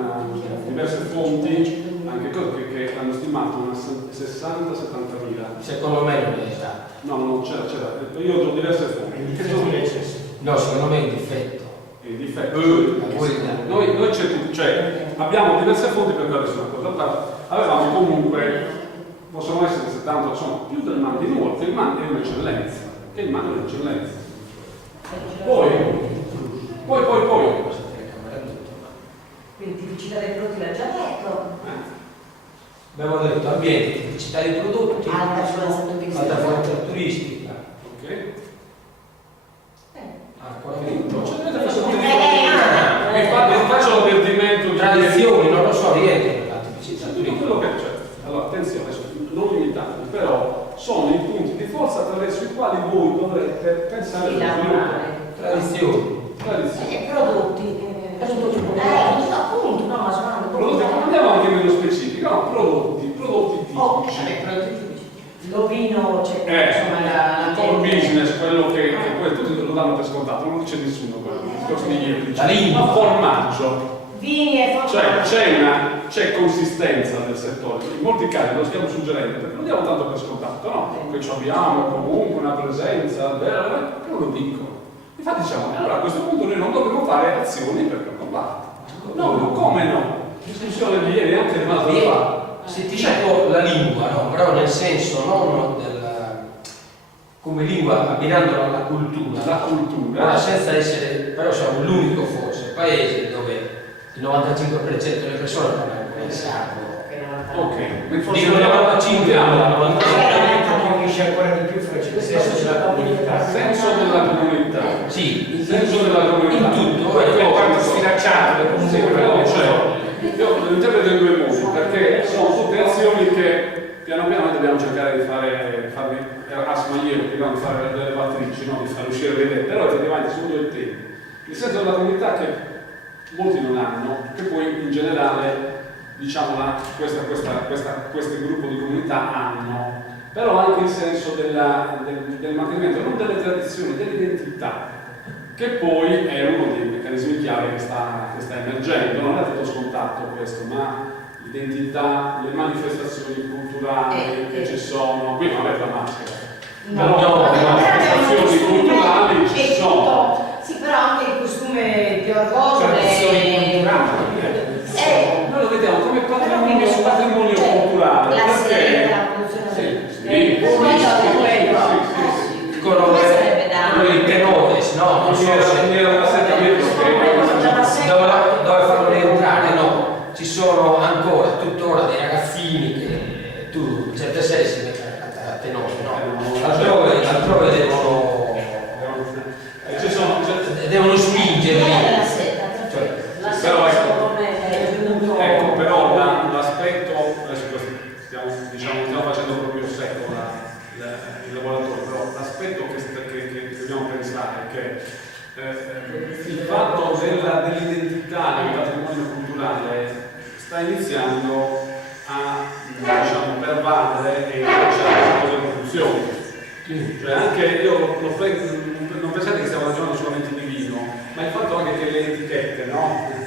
diverse fonti, anche cose che hanno stimato una 60-70.000. Secondo me non è esatto. No, c'era. Io ho diverse fonti. Che sono No, secondo me è un difetto. il difetto. Noi abbiamo diverse fonti per guardare su una cosa. Avevamo comunque, possono essere 70, insomma, più del man di nuovo, che il man è un'eccellenza. Che il man è un'eccellenza. Poi. Quindi tipicità dei prodotti l'ha già detto. Abbiamo detto ambiente, tipicità dei prodotti, Alta affluenza turistica. Ok? Qua finito. Vi faccio l'avvertimento di Tradizioni, non lo so, rientra nella tipicità tutto turistica. quello che c'è. Allora, attenzione, non limitati, però sono i punti di forza attraverso i quali voi dovrete pensare allo sviluppo. Tradizioni. Prodotti. Appunto, no, ma sono Prodotti, ma andiamo anche nello specifico, no, prodotti tipici. L'ovino, insomma, la core business, quello che poi tutti lo danno per scontato, non dice nessuno quello, il discorso di ieri, La lingua. ma formaggio. vini e formaggio. C'è consistenza del settore, in molti casi lo stiamo suggerendo perché non diamo tanto per scontato, no? Che abbiamo comunque una presenza, però lo dicono. Infatti diciamo, allora a questo punto noi non dovremmo fare azioni per combattere. No, come no? Discussione di ieri anche rimasta da fare. Se ti dico la lingua, no? Però nel senso non come lingua abbinandola alla cultura. La cultura. Ora senza essere, però siamo l'unico forse paese dove il 95% delle persone parlano il sardo. Ok, Dico il 95, Capisce ancora di più il senso della comunità. senso della comunità. sì, Il senso della comunità. in tutto, Le parti sfilacciate, Sì, però io lo interpreto in due modi, perché sono tutte azioni che piano piano dobbiamo cercare di farle asmagliere, di fare delle levatrici, no? Di far uscire le idee, però effettivamente sono due temi. Il senso della comunità che molti non hanno, che poi in generale diciamo questo gruppo di comunità hanno, però anche il senso del mantenimento, non delle tradizioni, dell'identità, che poi è uno dei meccanismi chiave che sta emergendo. Non è tutto scontato questo, ma l'identità, le manifestazioni culturali che ci sono, qui non è la maschera, però le manifestazioni culturali ci sono. Sì, però anche il costume più orgoglio Tradizioni culturali. Noi lo vediamo come patrimonio culturale, la perché sera, la produzione dicono il tenores, no? Non so se era una setta dove farlo rientrare, no? Ci sono ancora, tuttora, dei ragazzini che tu certe sere si mettono a cantare a tenore, no? Altrove devono spingerli. però l'aspetto, stiamo facendo proprio secco il lavoratore, però l'aspetto che dobbiamo pensare è che il fatto dell'identità del patrimonio culturale sta iniziando a pervadere e lasciare le produzioni. Cioè anche io non pensate che stiamo ragionando solamente di vino, ma il fatto anche che le etichette, no?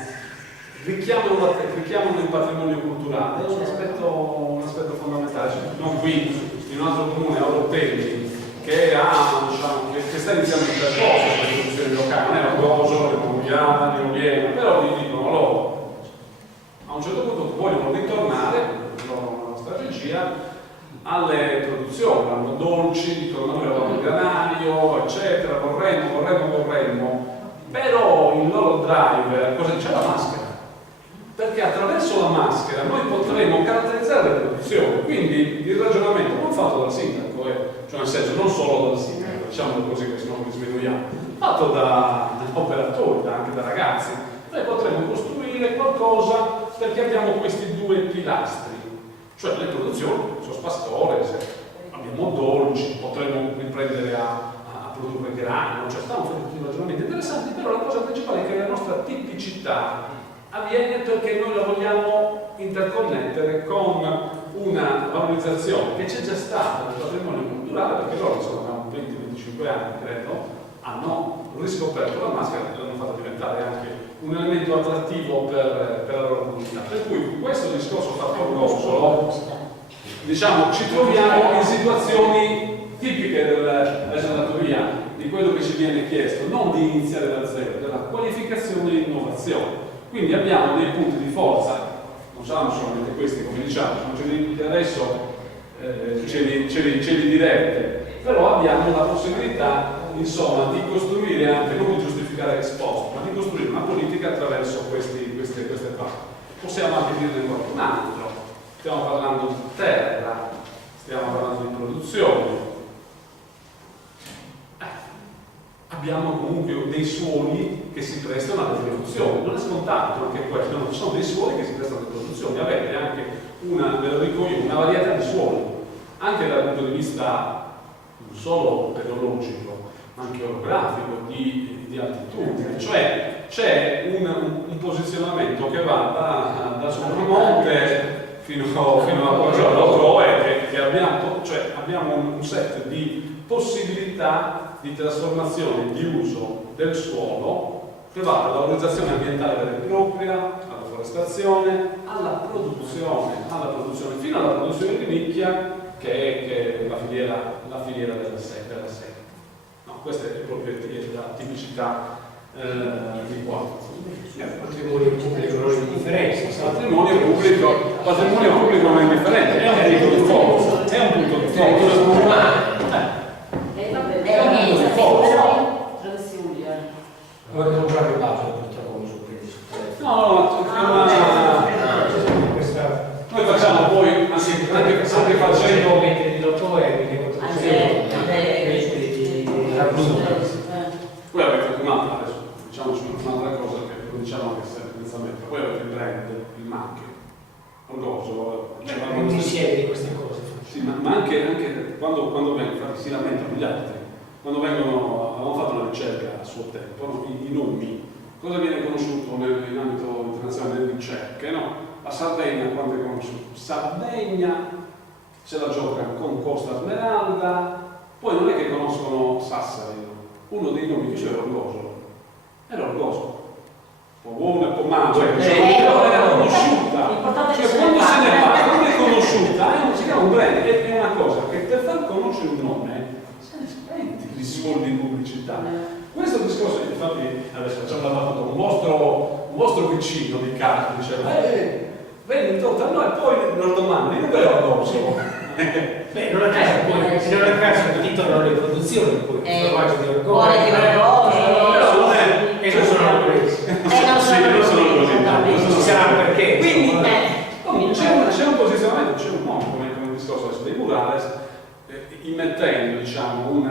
richiamano il patrimonio culturale, è un aspetto fondamentale, non qui, in un altro comune, Orotelli, che sta iniziando un percorso per le produzioni locali, non è Orgoso, le Mogliane, le Oliena, però vi dicono loro, a un certo punto vogliono ritornare, con la loro strategia, alle produzioni, hanno dolci, dicono noi avevamo il granaio, eccetera, vorremmo, però il loro driver, cosa c'è? La maschera. Perché attraverso la maschera noi potremo caratterizzare le produzioni, quindi il ragionamento non fatto dal sindaco, cioè nel senso non solo dal sindaco, diciamolo così, che sennò ci sminuiamo, fatto da operatori, anche da ragazzi, noi potremo costruire qualcosa perché abbiamo questi due pilastri. Cioè le produzioni, sono pastore, se abbiamo dolci, potremmo riprendere a produrre grano, cioè stiamo facendo tutti ragionamenti interessanti, però la cosa principale è che la nostra tipicità avviene perché noi la vogliamo interconnettere con una valorizzazione che c'è già stata nel patrimonio culturale, perché loro sono 20-25 anni, credo, hanno riscoperto la maschera e l'hanno fatta diventare anche un elemento attrattivo per la loro comunità. Per cui questo discorso fatto orgoglio, diciamo, ci troviamo in situazioni tipiche della sanatoria, di quello che ci viene chiesto, non di iniziare da zero, della qualificazione e innovazione. Quindi abbiamo dei punti di forza, non saranno solamente questi come diciamo, adesso ce li direte, però abbiamo la possibilità insomma di costruire anche, non di giustificare ex post, ma di costruire una politica attraverso queste parti. Possiamo anche dirne qualcun altro, stiamo parlando di terra, stiamo parlando di produzione. Abbiamo comunque dei suoli che si prestano alle produzioni, non è scontato anche questo, no? Ci sono dei suoli che si prestano alle produzioni, avete anche ve lo dico io, una varietà di suoli, anche dal punto di vista non solo pedologico, ma anche orografico, di altitudine, cioè c'è un posizionamento che va da Sopramonte fino a Poggiola, che abbiamo un set di possibilità di trasformazione, di uso del suolo che va dalla valorizzazione ambientale vera e propria, alla forestazione, alla produzione, fino alla produzione di nicchia che è la filiera della seta. No, questa è proprio la tipicità di qua. Patrimonio pubblico non è indifferente. Patrimonio pubblico non è indifferente, è un punto di forza, è un punto di forza. Vuoi comprare il bacio purtroppo su questo? No, noi facciamo poi anche facendo mettere di dottore poi avete anche un'altra, adesso diciamoci un'altra cosa che lo diciamo anche senza poi avete il brand, il marchio, orgoglio, un insieme di queste cose. sì, ma anche quando vengono, infatti si lamentano gli altri, quando avevamo fatto una ricerca a suo tempo, no? I nomi, cosa viene conosciuto in ambito internazionale delle ricerche, no? La Sardegna, quando è conosciuto? Sardegna se la giocano con Costa Smeralda, poi non è che conoscono Sassari, no? Uno dei nomi che c'era era Orgoglio. Buona e pomata, però era conosciuta. Cioè, quando se ne parla, non è conosciuta, si chiama un brand, è una cosa che per far conoscere un nome se ne spendi di soldi in pubblicità. Questo discorso, infatti, adesso facciamo la battuta, un vostro vicino di casa diceva, vedi intorno a noi, e poi lo domanda, io ve lo conosco. Beh, non a caso il titolo delle produzioni, poi il formaggio di orgoglio. Però non è. E non sono questi. Non sono così. Non si sa perché. Quindi c'è un posizionamento, c'è un nome come il discorso adesso dei murales, immettendo, diciamo,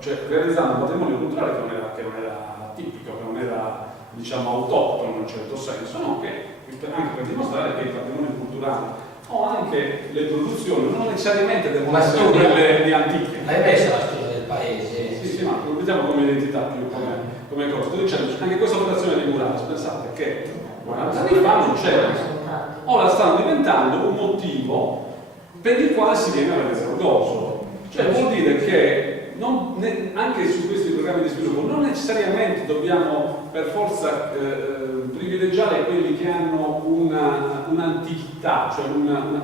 cioè realizzando un patrimonio culturale che non era tipico, che non era, diciamo, autoctono in un certo senso, no? Anche per dimostrare che il patrimonio culturale o anche le produzioni non necessariamente devono essere quelle di antiche. L'hai messa la storia del paese? Sì, ma lo vediamo come identità più come cosa. Sto dicendo, anche questa operazione di murales, pensate che 40 anni fa non c'era. Ora stanno diventando un motivo per il quale si viene a realizzare orgoglio. Cioè vuol dire che anche su questi programmi di sviluppo non necessariamente dobbiamo per forza privilegiare quelli che hanno un'antichità, cioè un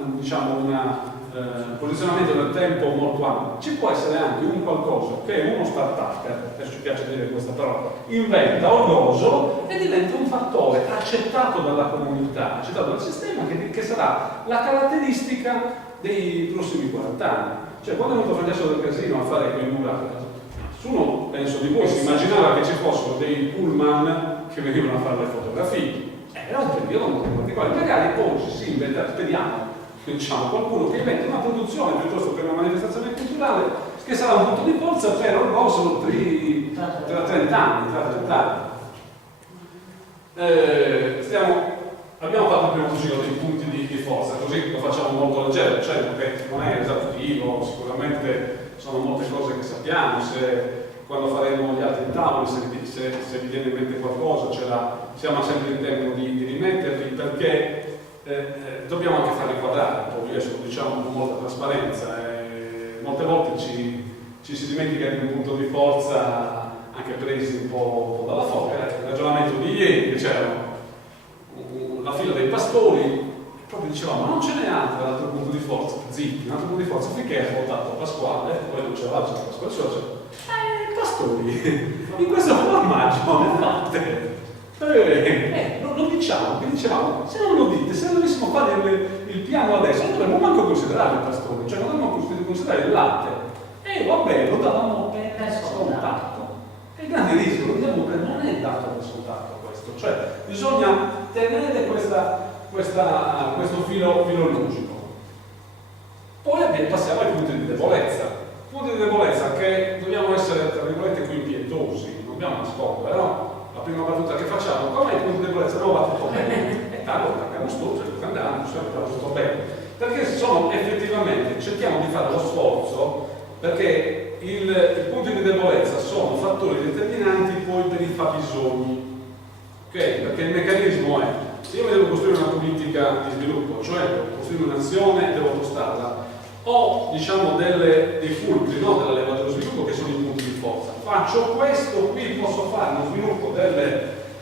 posizionamento nel tempo molto ampio. Ci può essere anche un qualcosa che uno start-up, adesso ci piace dire questa parola, inventa orgoglio e diventa un fattore accettato dalla comunità, accettato dal sistema, che sarà la caratteristica dei prossimi 40 anni. Cioè, quando è venuto Francesco del Casino a fare quei murales, nessuno, penso di voi, si immaginava che ci fossero dei pullman che venivano a fare le fotografie. Era un periodo molto particolare. Magari oggi si inventa, speriamo, diciamo, qualcuno che inventa una produzione piuttosto che una manifestazione culturale che sarà un punto di forza per orgoglio tra 30 anni. Stiamo abbiamo fatto il primo giro dei punti di forza, così lo facciamo molto leggero, dicendo che non è esaustivo, sicuramente sono molte cose che sappiamo, quando faremo gli altri tavoli, se vi viene in mente qualcosa, siamo sempre in tempo di rimetterli, perché dobbiamo anche farli quadrare, poi adesso lo diciamo con molta trasparenza, molte volte ci si dimentica di un punto di forza anche presi un po' dalla foga. Il ragionamento di ieri, che c'era la fila dei pastori, proprio dicevamo, ma non ce n'è altro l'altro punto di forza, zitti, un altro punto di forza, finché ha votato Pasquale, poi non c'era Pasquale, pastori, in questo formaggio ne fate. Lo diciamo, vi dicevamo, se non lo dite, se dovessimo fare il piano adesso, non dovremmo manco considerare il pastore, cioè non dovremmo considerare il latte. E vabbè, lo davamo per scontato. E il grande rischio, lo diamo per non è dato per scontato questo, cioè bisogna tenere questo filo logico. Poi passiamo ai punti di debolezza. Punti di debolezza che dobbiamo essere, tra virgolette, qui impietosi, non dobbiamo nascondere, no? La prima battuta che facciamo, come i punti di debolezza? No, va tutto bene. E tanto attacchiamo sto, cerco andando, va tutto bene. Perché sono effettivamente, cerchiamo di fare lo sforzo, perché i punti di debolezza sono fattori determinanti poi per i fabbisogni. Ok? Perché il meccanismo è, se io devo costruire una politica di sviluppo, cioè devo costruire un'azione, devo postarla, ho diciamo dei fulcri, no? Della leva dello sviluppo che sono i punti di forza. Faccio questo, qui posso fare uno sviluppo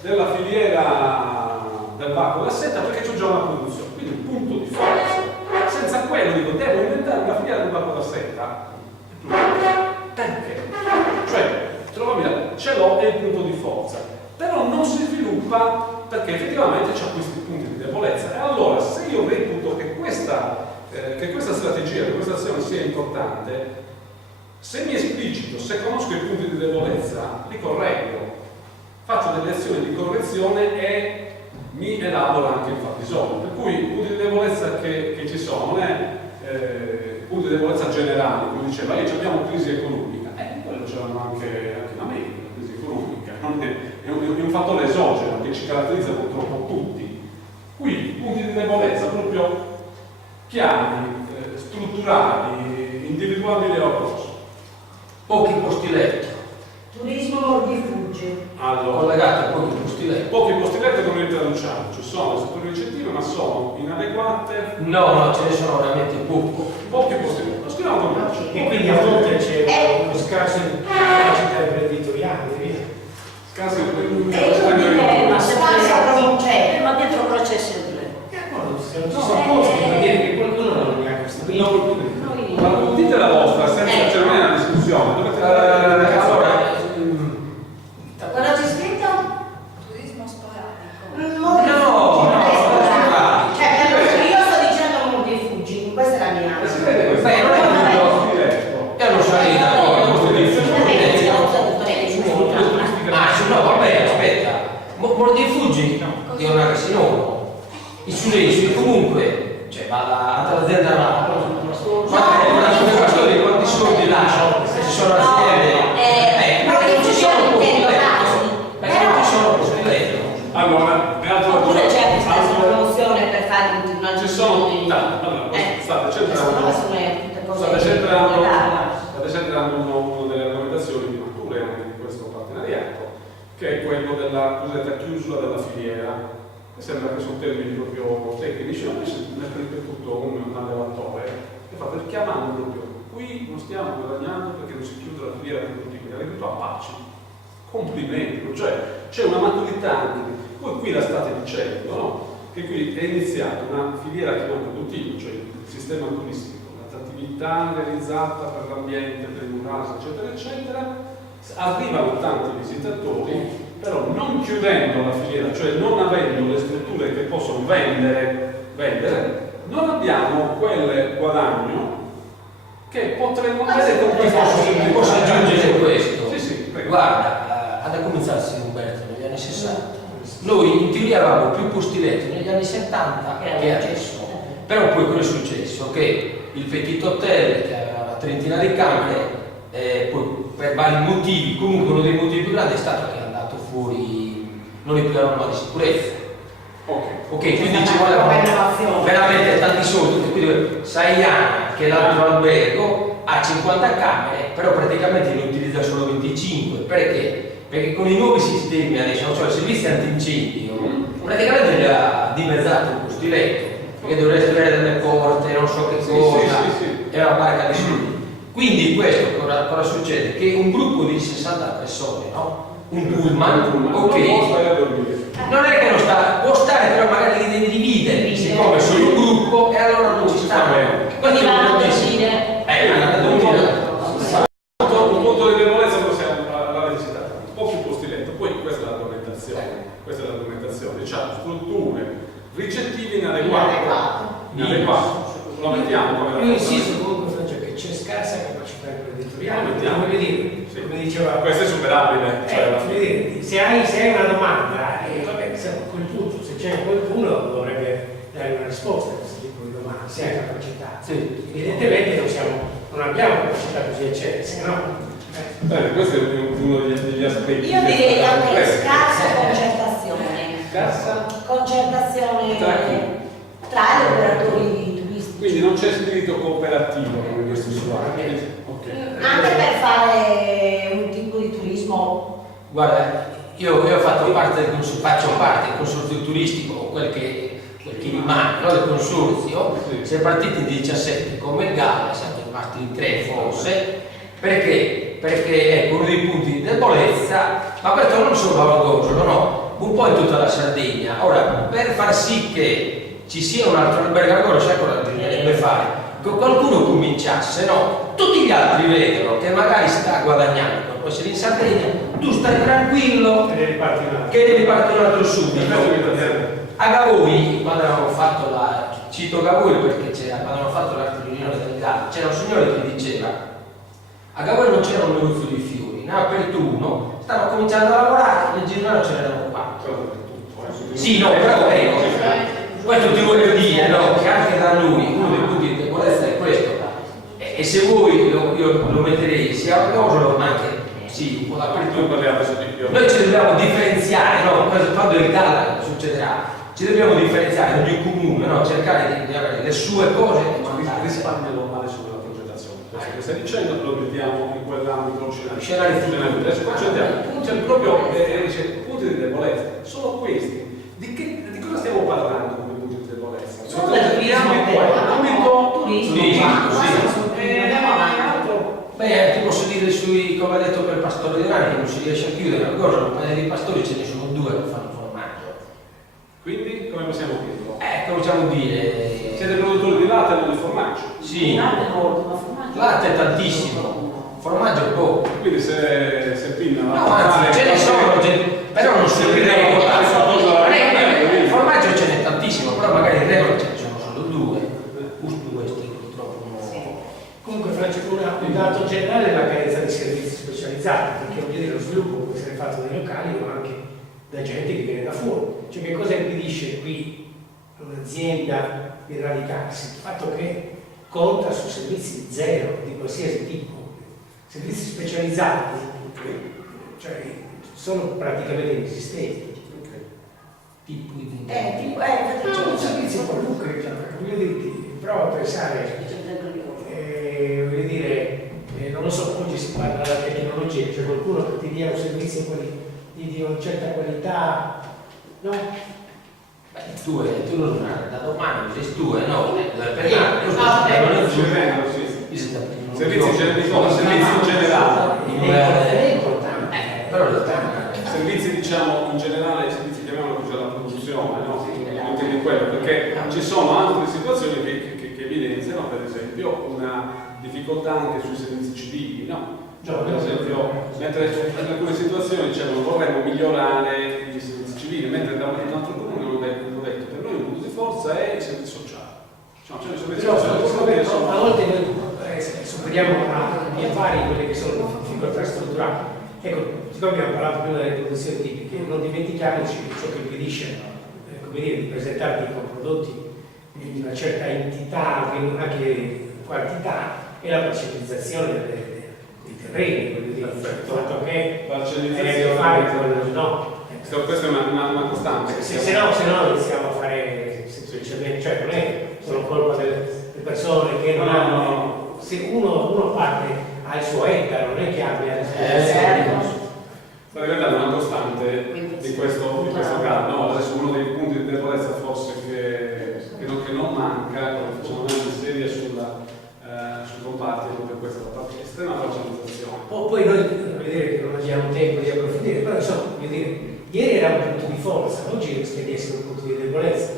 della filiera del bacco della seta perché c'ho già una produzione, quindi un punto di forza. Senza quello dico, devo inventare una filiera del bacco della seta. Perché? Cioè, ce l'ho è il punto di forza, però non si sviluppa perché effettivamente c'ha questi punti di debolezza. E allora, se io reputo che questa strategia, che questa azione sia importante, se mi esplicito, se conosco i punti di debolezza, li correggo, faccio delle azioni di correzione e mi elaboro anche il fabbisogno. Per cui i punti di debolezza che ci sono non è punti di debolezza generali, come diceva, abbiamo crisi economica, quello c'erano anche in America, la crisi economica, è un fattore esogeno che ci caratterizza purtroppo tutti. Qui i punti di debolezza proprio chiari, strutturali, individuabili a grosso. Pochi posti letto, Turismo diffugge. Allora, collegati a pochi posti letto. pochi posti letto come li traduciamo? Ci sono le strutture ricettive, ma sono inadeguate. No, ce ne sono veramente Pochi posti letto. Lo scriviamo come E quindi a volte c'è uno scarso capacità imprenditoriale, via. scarsa Ma se non c'è, ma dietro però c'è sempre. Se non ci sono posti, vuol dire che qualcuno non li ha costruito. Ma dite la vostra, senza c'è non è una discussione. Dovete Cosa c'è scritto? Turismo sporadico. Cioè, io sto dicendo non diffuggi, questa è la mia. si vede questo? Beh, non è che io non sarei d'accordo, no, vabbè, aspetta. Mordi e fuggi di una casinone. I sullesi comunque, cioè va all'azienda ma come pastori quanti soldi lasciano? Se ci sono aziende, ma non ci sono posti letto. Perché non ci sono posti letto? Allora, Oppure c'è questa promozione per fare un ci sono allora, state centrando una delle argomentazioni più mature anche di questo partenariato, che è quello della cosiddetta chiusura della filiera. Sembra che sono termini proprio tecnici, ma mi ha ripetuto un allevatore che fa per chiamare proprio qui non stiamo guadagnando perché non si chiude la filiera produttiva, è arrivato a pace. Complimenti, cioè c'è una maturità anche. Voi qui la state dicendo, no? Che qui è iniziata una filiera che non produttiva, cioè il sistema turistico, l'attrattività realizzata per l'ambiente, per il murales, eccetera, eccetera. Arrivano tanti visitatori, però non chiudendo la filiera, cioè non avendo le strutture che possono vendere, non abbiamo quel guadagno che potremmo avere con questo. Posso aggiungere questo? Sì, prego. Guarda, ad cominciarsi Umberto negli anni 60. Noi in teoria avevamo più posti letto negli anni 70 che adesso. Però poi cosa è successo? Che il Petit Hotel, che aveva una trentina di camere, poi per vari motivi, comunque uno dei motivi più grandi è stato che è andato fuori, non è più la norma di sicurezza. Ok, quindi ci vogliono veramente tanti soldi, quindi Saiana, che è l'altro albergo, ha 50 camere, però praticamente ne utilizza solo 25. Perché? Perché con i nuovi sistemi adesso, cioè i servizi antincendio, praticamente gli ha dimezzato il posti letto, perché dovreste avere delle porte, non so che cosa, è una barca di soldi. Quindi questo cosa succede? Che un gruppo di 60 persone, no? Un pullman, ok, non è che non sta, può stare, però magari li devi dividere, siccome sono un gruppo e allora non ci stanno. Quindi vanno a dormire. Vanno a dormire. Un punto di debolezza possiamo la necessità, un po' più posti letto, poi questa è l'argomentazione, diciamo strutture ricettive inadeguate, lo mettiamo come Io insisto comunque, Francesco, che c'è scarsa capacità imprenditoriale. Voglio dire, come diceva, questo è superabile. voglio dire, se hai una domanda, vabbè, a quel punto, se c'è qualcuno dovrebbe dare una risposta a questo tipo di domanda, se hai capacità. Sì. Evidentemente non abbiamo capacità così eccesse, no? Bene, questo è uno degli aspetti. Io direi anche scarsa concertazione. Scarsa? Concertazione tra gli operatori turistici. Quindi non c'è spirito cooperativo come questo Anche per fare un tipo di turismo. Guarda, io ho fatto parte faccio parte del consorzio turistico, quel che rimane, no, del consorzio. Siamo partiti in 17 come Gallia, siamo rimasti in 3 forse, perché ecco, uno dei punti di debolezza, ma questo non solo a Valgoso, no, un po' in tutta la Sardegna. Ora, per far sì che ci sia un altro albergo, allora sai cosa bisognerebbe fare? Che qualcuno cominciasse, se no tutti gli altri vedono che magari sta guadagnando, può essere in Sardegna, tu stai tranquillo che devi partire un altro subito. A Gavoi, quando avevamo fatto cito Gavoi perché quando avevamo fatto l'altra riunione del GAL, c'era un signore che diceva: a Gavoi non c'era un negozio di fiori, ne ha aperto uno, stava cominciando a lavorare, nel giornale ce n'erano 4. Sì, no, però questo ti voglio dire, no, che anche da noi uno dei punti di debolezza è questo. E se voi io lo metterei sia a Valgoso, ma anche sì, un po' dappertutto. Noi ci dobbiamo differenziare, no? Quando il GAL succederà, ci dobbiamo differenziare ogni comune, no? Cercare di avere le sue cose e risparmiano male sulla progettazione. Questo che stai dicendo lo mettiamo in quell'ambito scenario futuro. Adesso concentriamo, cioè proprio punti di debolezza, sono questi. Di cosa stiamo parlando come punti di debolezza? Sono del turismo, Beh, ti posso dire come ha detto per il pastore di Rani, che non si riesce a chiudere una cosa, un paio di pastori ce ne sono 2 che fanno formaggio. Quindi come possiamo dirlo? Possiamo dire. Siete produttori di latte e non di formaggio? Sì. Latte molto, ma formaggio. Latte tantissimo, formaggio poco. Quindi se pinna No, anzi, ce ne sono, però non sono in regola. Il formaggio ce n'è tantissimo, però magari in regola ce ne sono solo 2. Questi purtroppo no. Comunque Francesco, un dato generale è la carenza di servizi specializzati, perché voglio dire, lo sviluppo può essere fatto dai locali ma anche da gente che viene da fuori. Cioè che cosa impedisce qui a un'azienda di radicarsi? Il fatto che conta su servizi zero di qualsiasi tipo, servizi specializzati, cioè sono praticamente inesistenti. Tipo di C'è un servizio qualunque, voglio dirti, prova a pensare, voglio dire, non lo so, oggi si parla della tecnologia, c'è qualcuno che ti dia un servizio di una certa qualità, no? Beh, tu non da domani, sei tu, no? Per servizi in generale. È importante. Però Servizi diciamo in generale, servizi chiamiamolo così alla produzione, no? Di quello, perché ci sono altre situazioni che evidenziano, per esempio, una difficoltà anche sui servizi civili, no? Per esempio, mentre in alcune situazioni dicevano vorremmo migliorare i servizi civili, mentre da un altro comune hanno detto per noi un punto di forza è i servizi sociali. Cioè, i servizi sociali a volte noi superiamo a fare quelle che sono difficoltà strutturali. Ecco, siccome abbiamo parlato prima delle produzioni tipiche, non dimentichiamoci che ciò che impedisce come dire, di presentarti con prodotti di una certa entità, anche quantità, è la parcellizzazione dei terreni, voglio dire, il fatto che devi fare no, Questa è una costante. Se no iniziamo a fare semplicemente, cioè non è solo colpa delle persone che non hanno. Se uno parte al suo ettaro, non è che abbia sta diventando una costante di questo caso. No, adesso uno dei punti di debolezza forse che non manca, quando facciamo un'analisi seria sui comparti, è proprio questa, la parte estrema razionalizzazione. Poi noi vedere che non abbiamo tempo di approfondire, però insomma, voglio dire, ieri era un punto di forza, oggi rischia di essere un punto di debolezza.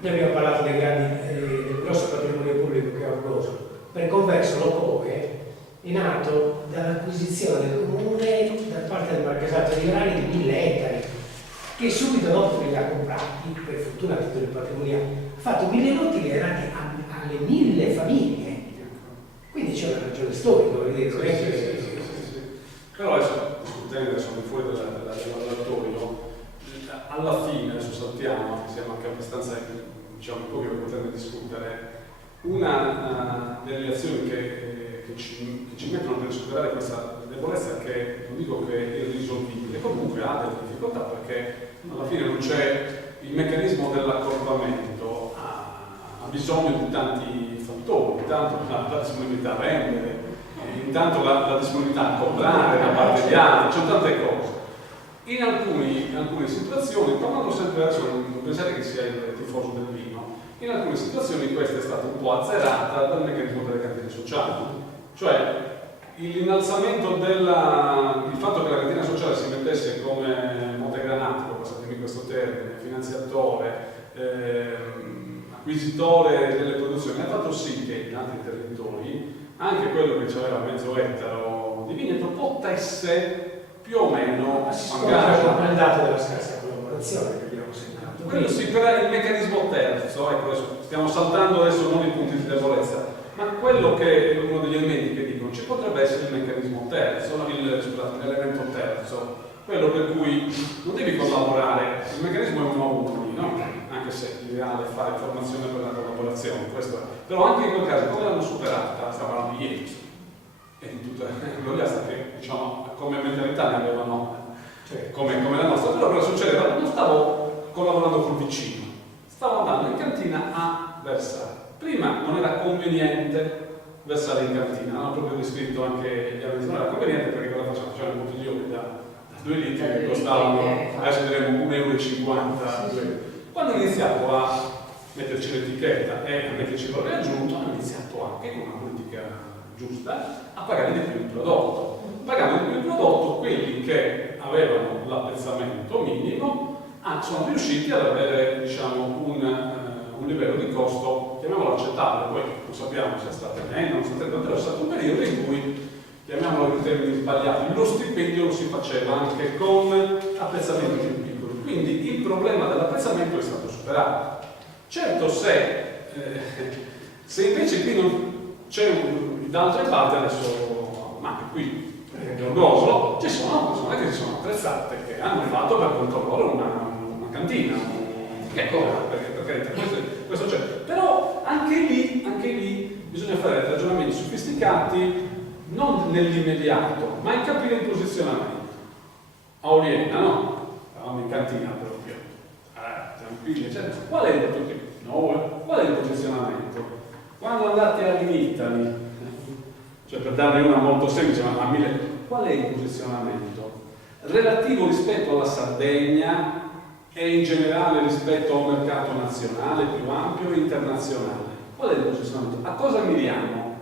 Noi abbiamo parlato del grosso patrimonio pubblico che è Orgoso. Per converso l'Ocoe è nato dall'acquisizione del comune da parte del marchesato di Orani di 1000 ettari, che subito dopo che li ha comprati, per fortuna a titolo patrimoniale, ha fatto 1000 lotti legati alle 1000 famiglie. Quindi c'è una ragione storica, voglio dire, Sì. Però adesso, discutendo adesso al di fuori dell'oratorio, alla fine, adesso saltiamo, siamo anche abbastanza, diciamo, un po' che poterne discutere, una delle azioni che ci mettono per superare questa debolezza, che non dico che è irrisolvibile, comunque ha delle difficoltà, perché alla fine non c'è il meccanismo dell'accorpamento, ha bisogno di tanti fattori, intanto la disponibilità a vendere, intanto la disponibilità a comprare da parte di altri, c'è tante cose. In alcune situazioni, tornando sempre adesso, non pensate che sia il tifoso del vino, in alcune situazioni questa è stata un po' azzerata dal meccanismo delle cantine sociali, cioè l'innalzamento il fatto che la cantina sociale si mettesse come montegranatico, passatemi questo termine, finanziatore, acquisitore delle produzioni, ha fatto sì che in altri territori anche quello che aveva mezzo ettaro di vigneto potesse più o meno magari il dato della scarsa collaborazione che abbiamo segnalato. Quello sì, però è il meccanismo terzo, ecco, adesso stiamo saltando adesso non i punti di debolezza, ma quello che è uno degli elementi che dicono ci potrebbe essere il meccanismo terzo, l'elemento terzo, quello per cui non devi collaborare, il meccanismo è uno a uno, no? Anche se l'ideale è fare formazione per la collaborazione, questo è. Però anche in quel caso, come l'hanno superata, stiamo parlando di ieri, e di tutta gloriosa che diciamo come mentalità ne avevano, cioè, come la nostra, però cosa succedeva? Non stavo collaborando col vicino, stavo andando in cantina a versare. Prima non era conveniente versare in cantina, hanno proprio descritto anche gli avanzi, non era conveniente perché cosa facevano i bottiglioni da 2 litri che costavano, adesso diremo 1,50 €. Quando ho iniziato a metterci l'etichetta e a metterci il valore aggiunto, ho iniziato anche con una politica giusta a pagare di più il prodotto. Pagando di più il prodotto, quelli che avevano l'apprezzamento minimo sono riusciti ad avere, diciamo, un livello di costo, chiamiamolo accettabile, poi non sappiamo se è stato meno, non è stato, però è stato un periodo in cui, chiamiamolo in termini sbagliati, lo stipendio lo si faceva anche con apprezzamenti più piccoli. Quindi il problema dell'apprezzamento è stato superato. Certo, se invece qui non c'è da altre parti adesso, ma anche qui Orgoso, ci sono persone che si sono attrezzate, che hanno fatto per conto loro una cantina, perché questo c'è. Però anche lì bisogna fare ragionamenti sofisticati, non nell'immediato, ma in capire il posizionamento. A Oliena, no? Eravamo in cantina proprio, tranquilli, eccetera. Qual è il posizionamento? Quando andate all'Italy, cioè per darne una molto semplice, ma a 1000, qual è il posizionamento? Relativo rispetto alla Sardegna e in generale rispetto a un mercato nazionale più ampio e internazionale. Qual è il posizionamento? A cosa miriamo?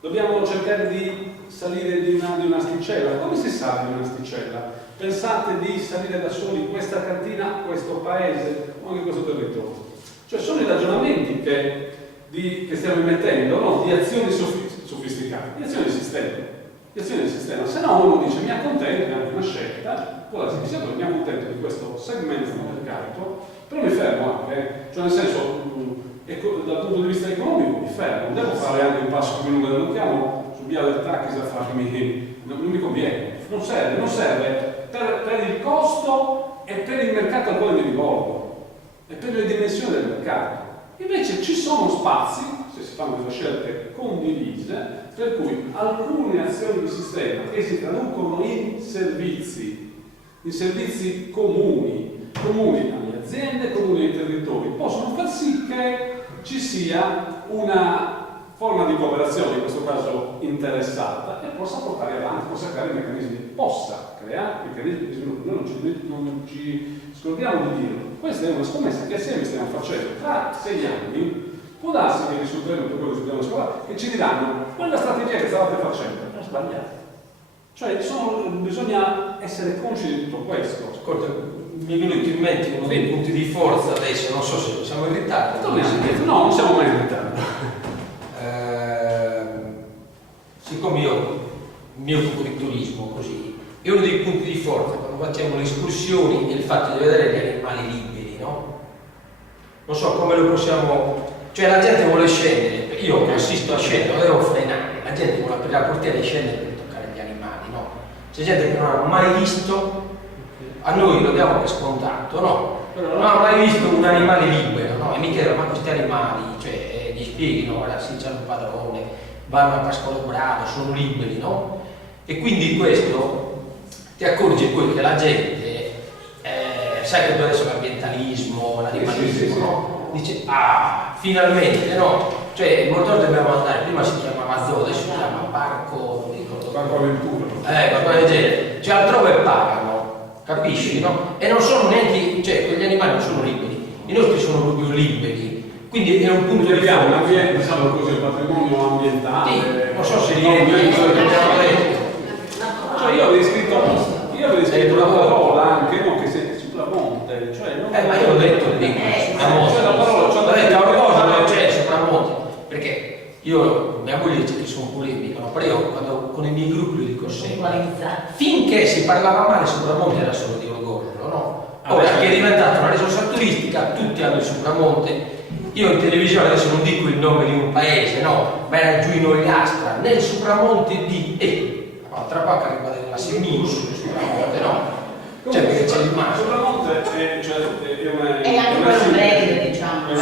Dobbiamo cercare di salire di un'asticella. Come si sale di un'asticella? Pensate di salire da soli questa cantina, questo paese o anche questo territorio? Cioè sono i ragionamenti che stiamo mettendo, no? Di azioni sofisticate, di azioni di sistema. Se no uno dice mi accontento, è anche una scelta, può darsi che sia mi accontento di questo segmento del mercato, però mi fermo anche, cioè nel senso, dal punto di vista economico mi fermo, non devo fare anche un passo più lungo, non chiamo su via del Tacchis a farmi, non mi conviene, non serve per il costo e per il mercato al quale mi rivolgo e per le dimensioni del mercato. Invece ci sono spazi, se si fanno delle scelte condivise, per cui alcune azioni di sistema che si traducono in servizi i servizi comuni alle aziende, comuni ai territori, possono far sì che ci sia una forma di cooperazione, in questo caso interessata, e possa portare avanti, possa creare meccanismi di sviluppo. Noi non ci scordiamo di dirlo. Questa è una scommessa che assieme stiamo facendo. Tra 6 anni può darsi che risulteremo per quello che dobbiamo scolare, che ci diranno quella strategia che stavate facendo è sbagliata. Cioè bisogna essere consci di tutto questo. Ascolta, mi è venuto in mente uno dei punti di forza adesso, non so se siamo in ritardo. No, non siamo mai in ritardo. Siccome io mi occupo di turismo così, è uno dei punti di forza quando facciamo le escursioni è il fatto di vedere gli animali liberi, no? Non so come lo possiamo, cioè la gente vuole scendere, io assisto a scendere, lo devo frenare, la gente vuole aprire la portiera e scendere per toccare gli animali, no? C'è gente che non ha mai visto, a noi lo diamo per scontato, no? Non ha mai visto un animale libero, no? E mi chiedono, ma questi animali, cioè, gli spieghino, guarda, sì, c'hanno un padrone, vanno a pascolo bravo, sono liberi, no? E quindi questo ti accorgi poi che la gente, sai che adesso l'ambientalismo, l'animalismo, no? Dice, ah, finalmente, no? Cioè, il motore dobbiamo andare, prima si chiamava zoo, adesso si chiama parco, non ricordo. Parco avventura. Qualcosa del genere. Cioè, altrove pagano, capisci, no? E non sono neanche, cioè, quegli animali non sono liberi, i nostri sono proprio liberi. Quindi è un punto di abbiamo l'ambiente, diciamo così, il patrimonio ambientale. Sì, non so se rientri in quello che abbiamo detto. Cioè io avevo scritto una parola anche, no, che sei sulla monte, cioè non Ma io ho detto lì, c'è la parola, c'è ho detto una cosa, non c'è sopramonte, perché io, mia moglie dice che sono polemico, no? Però io quando con i miei gruppi lo dico sempre, finché si parlava male sopramonte era solo di Orgoglio, no? Ora che è diventata una risorsa turistica, tutti hanno il sopramonte. Io in televisione adesso non dico il nome di un paese, no, ma era giù in Ogliastra, nel sopramonte di tra poco arriva della Senius, sopramonte, no? Cioè perché c'è il mare. Sopramonte è una... E anche quello breve, diciamo.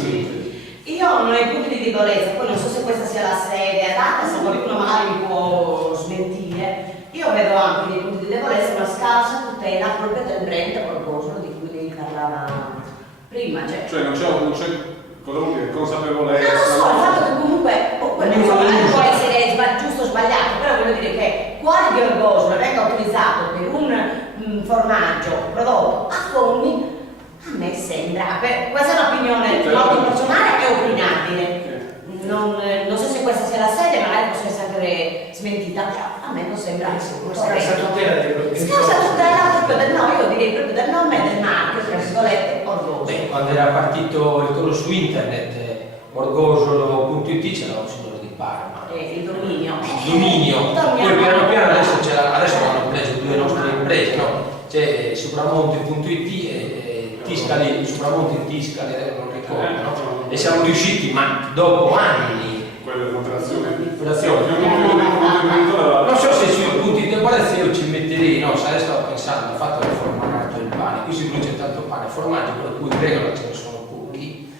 Sì. Io non ho i punti di debolezza, poi non so se questa sia la sede adatta, se qualcuno magari mi può smentire. Io vedo anche nei punti di debolezza una scarsa tutela proprio del brand qualcosa di cui lei parlava prima. Cioè non c'è cosa vuol dire? Consapevolezza. Non so, il fatto che comunque può essere giusto o sbagliato, però voglio dire che quale di orgoglio venga utilizzato per un formaggio prodotto a fondi, a me sembra, questa è un'opinione molto personale e opinabile. Non so se questa sia la sede, magari posso essere smentita, però a me non sembra Scarsa tutela io direi proprio del nome e del marchio, tra virgolette, orgoglio. Beh, quando era partito il tono su internet, orgoglio.it c'era un signore di Parma. Il dominio. Poi piano piano adesso hanno preso 2 nostre imprese, no? C'è Supramonte.it e Tiscali, Supramonte Tiscali, non ricordo, no? E siamo riusciti, ma dopo anni. Quella è un'operazione. Non so se sui punti di debolezza io ci metterei, no, se adesso stavo pensando al fatto che formaggio il pane, qui si produce tanto pane, formaggio per cui in regola ce ne sono pochi.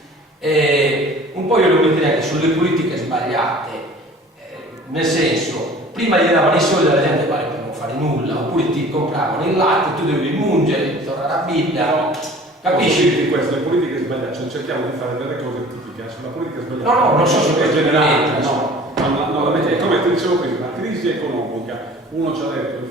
Un po' io lo metterei anche sulle politiche sbagliate, nel senso, prima gli davano i soldi alla gente per non fare nulla, oppure ti compravano il latte, tu devi mungere, tornare a Bibbia, capisci? Di questo, le politiche sbagliate, cioè cerchiamo di fare delle cose tipiche, sulla politica sbagliata. No, non so se è generale, no. È come ti dicevo prima, la crisi economica, uno ci ha detto, il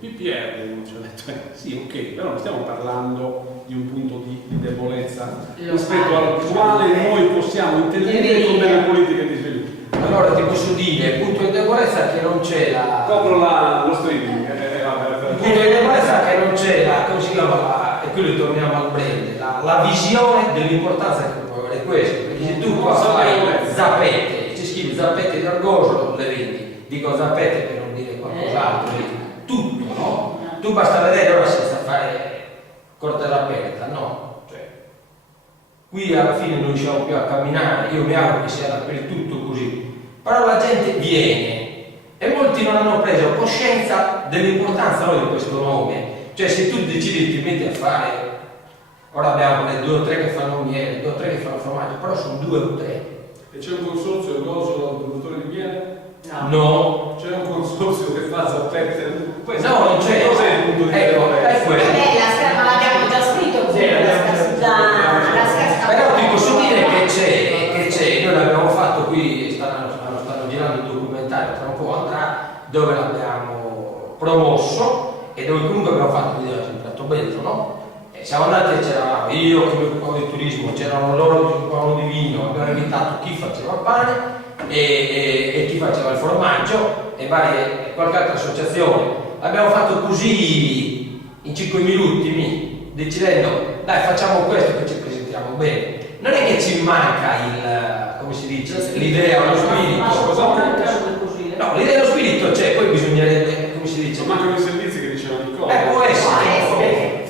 PPR, uno ci ha detto, sì, ok, però non stiamo parlando di un punto di debolezza rispetto al quale noi possiamo intervenire con delle politiche di sviluppo. Allora ti posso dire, il punto di debolezza è che non c'è la... Copro lo streaming. Il punto di debolezza è che non c'è la, come si chiama, e qui ritorniamo al brand, la visione dell'importanza che può avere questo, perché se tu qua fai zappette, ci scrivi zappette di orgoglio, le vendi, dico zappette per non dire qualcos'altro, tutto, no? Tu basta vedere ora senza fare cortella aperta, no? Qui alla fine non riusciamo più a camminare, io mi auguro che sia dappertutto così, però la gente viene e molti non hanno preso coscienza dell'importanza di questo nome, cioè se tu decidi ti metti a fare, ora abbiamo le 2 o 3 che fanno miele, 2 o 3 che fanno formaggio, però sono 2 o 3. E c'è un consorzio orgoglio produttore di miele? No. C'è un consorzio che fa zappette? No, non c'è. punto di Ecco, vista. è quello. Vabbè, la scherma l'abbiamo già scritto così, Sì, l'abbiamo già scritto. la scherma. Però ti posso dire che c'è, noi l'abbiamo fatto qui, stanno girando il documentario, tra un po' andrà, dove l'abbiamo promosso e dove comunque abbiamo fatto un video sempre tanto bello, no? E siamo andati e c'eravamo io che mi occupavo di turismo, c'erano loro che si occupavano di vino, abbiamo invitato chi faceva il pane e chi faceva il formaggio e qualche altra associazione. L'abbiamo fatto così in 5 minuti, decidendo dai facciamo questo che ci presentiamo bene. Non è che ci manca il, come si dice, l'idea o lo spirito. No, l'idea e lo spirito c'è, poi bisognerebbe, come si dice, Mancano i servizi che diceva Nicola. può essere.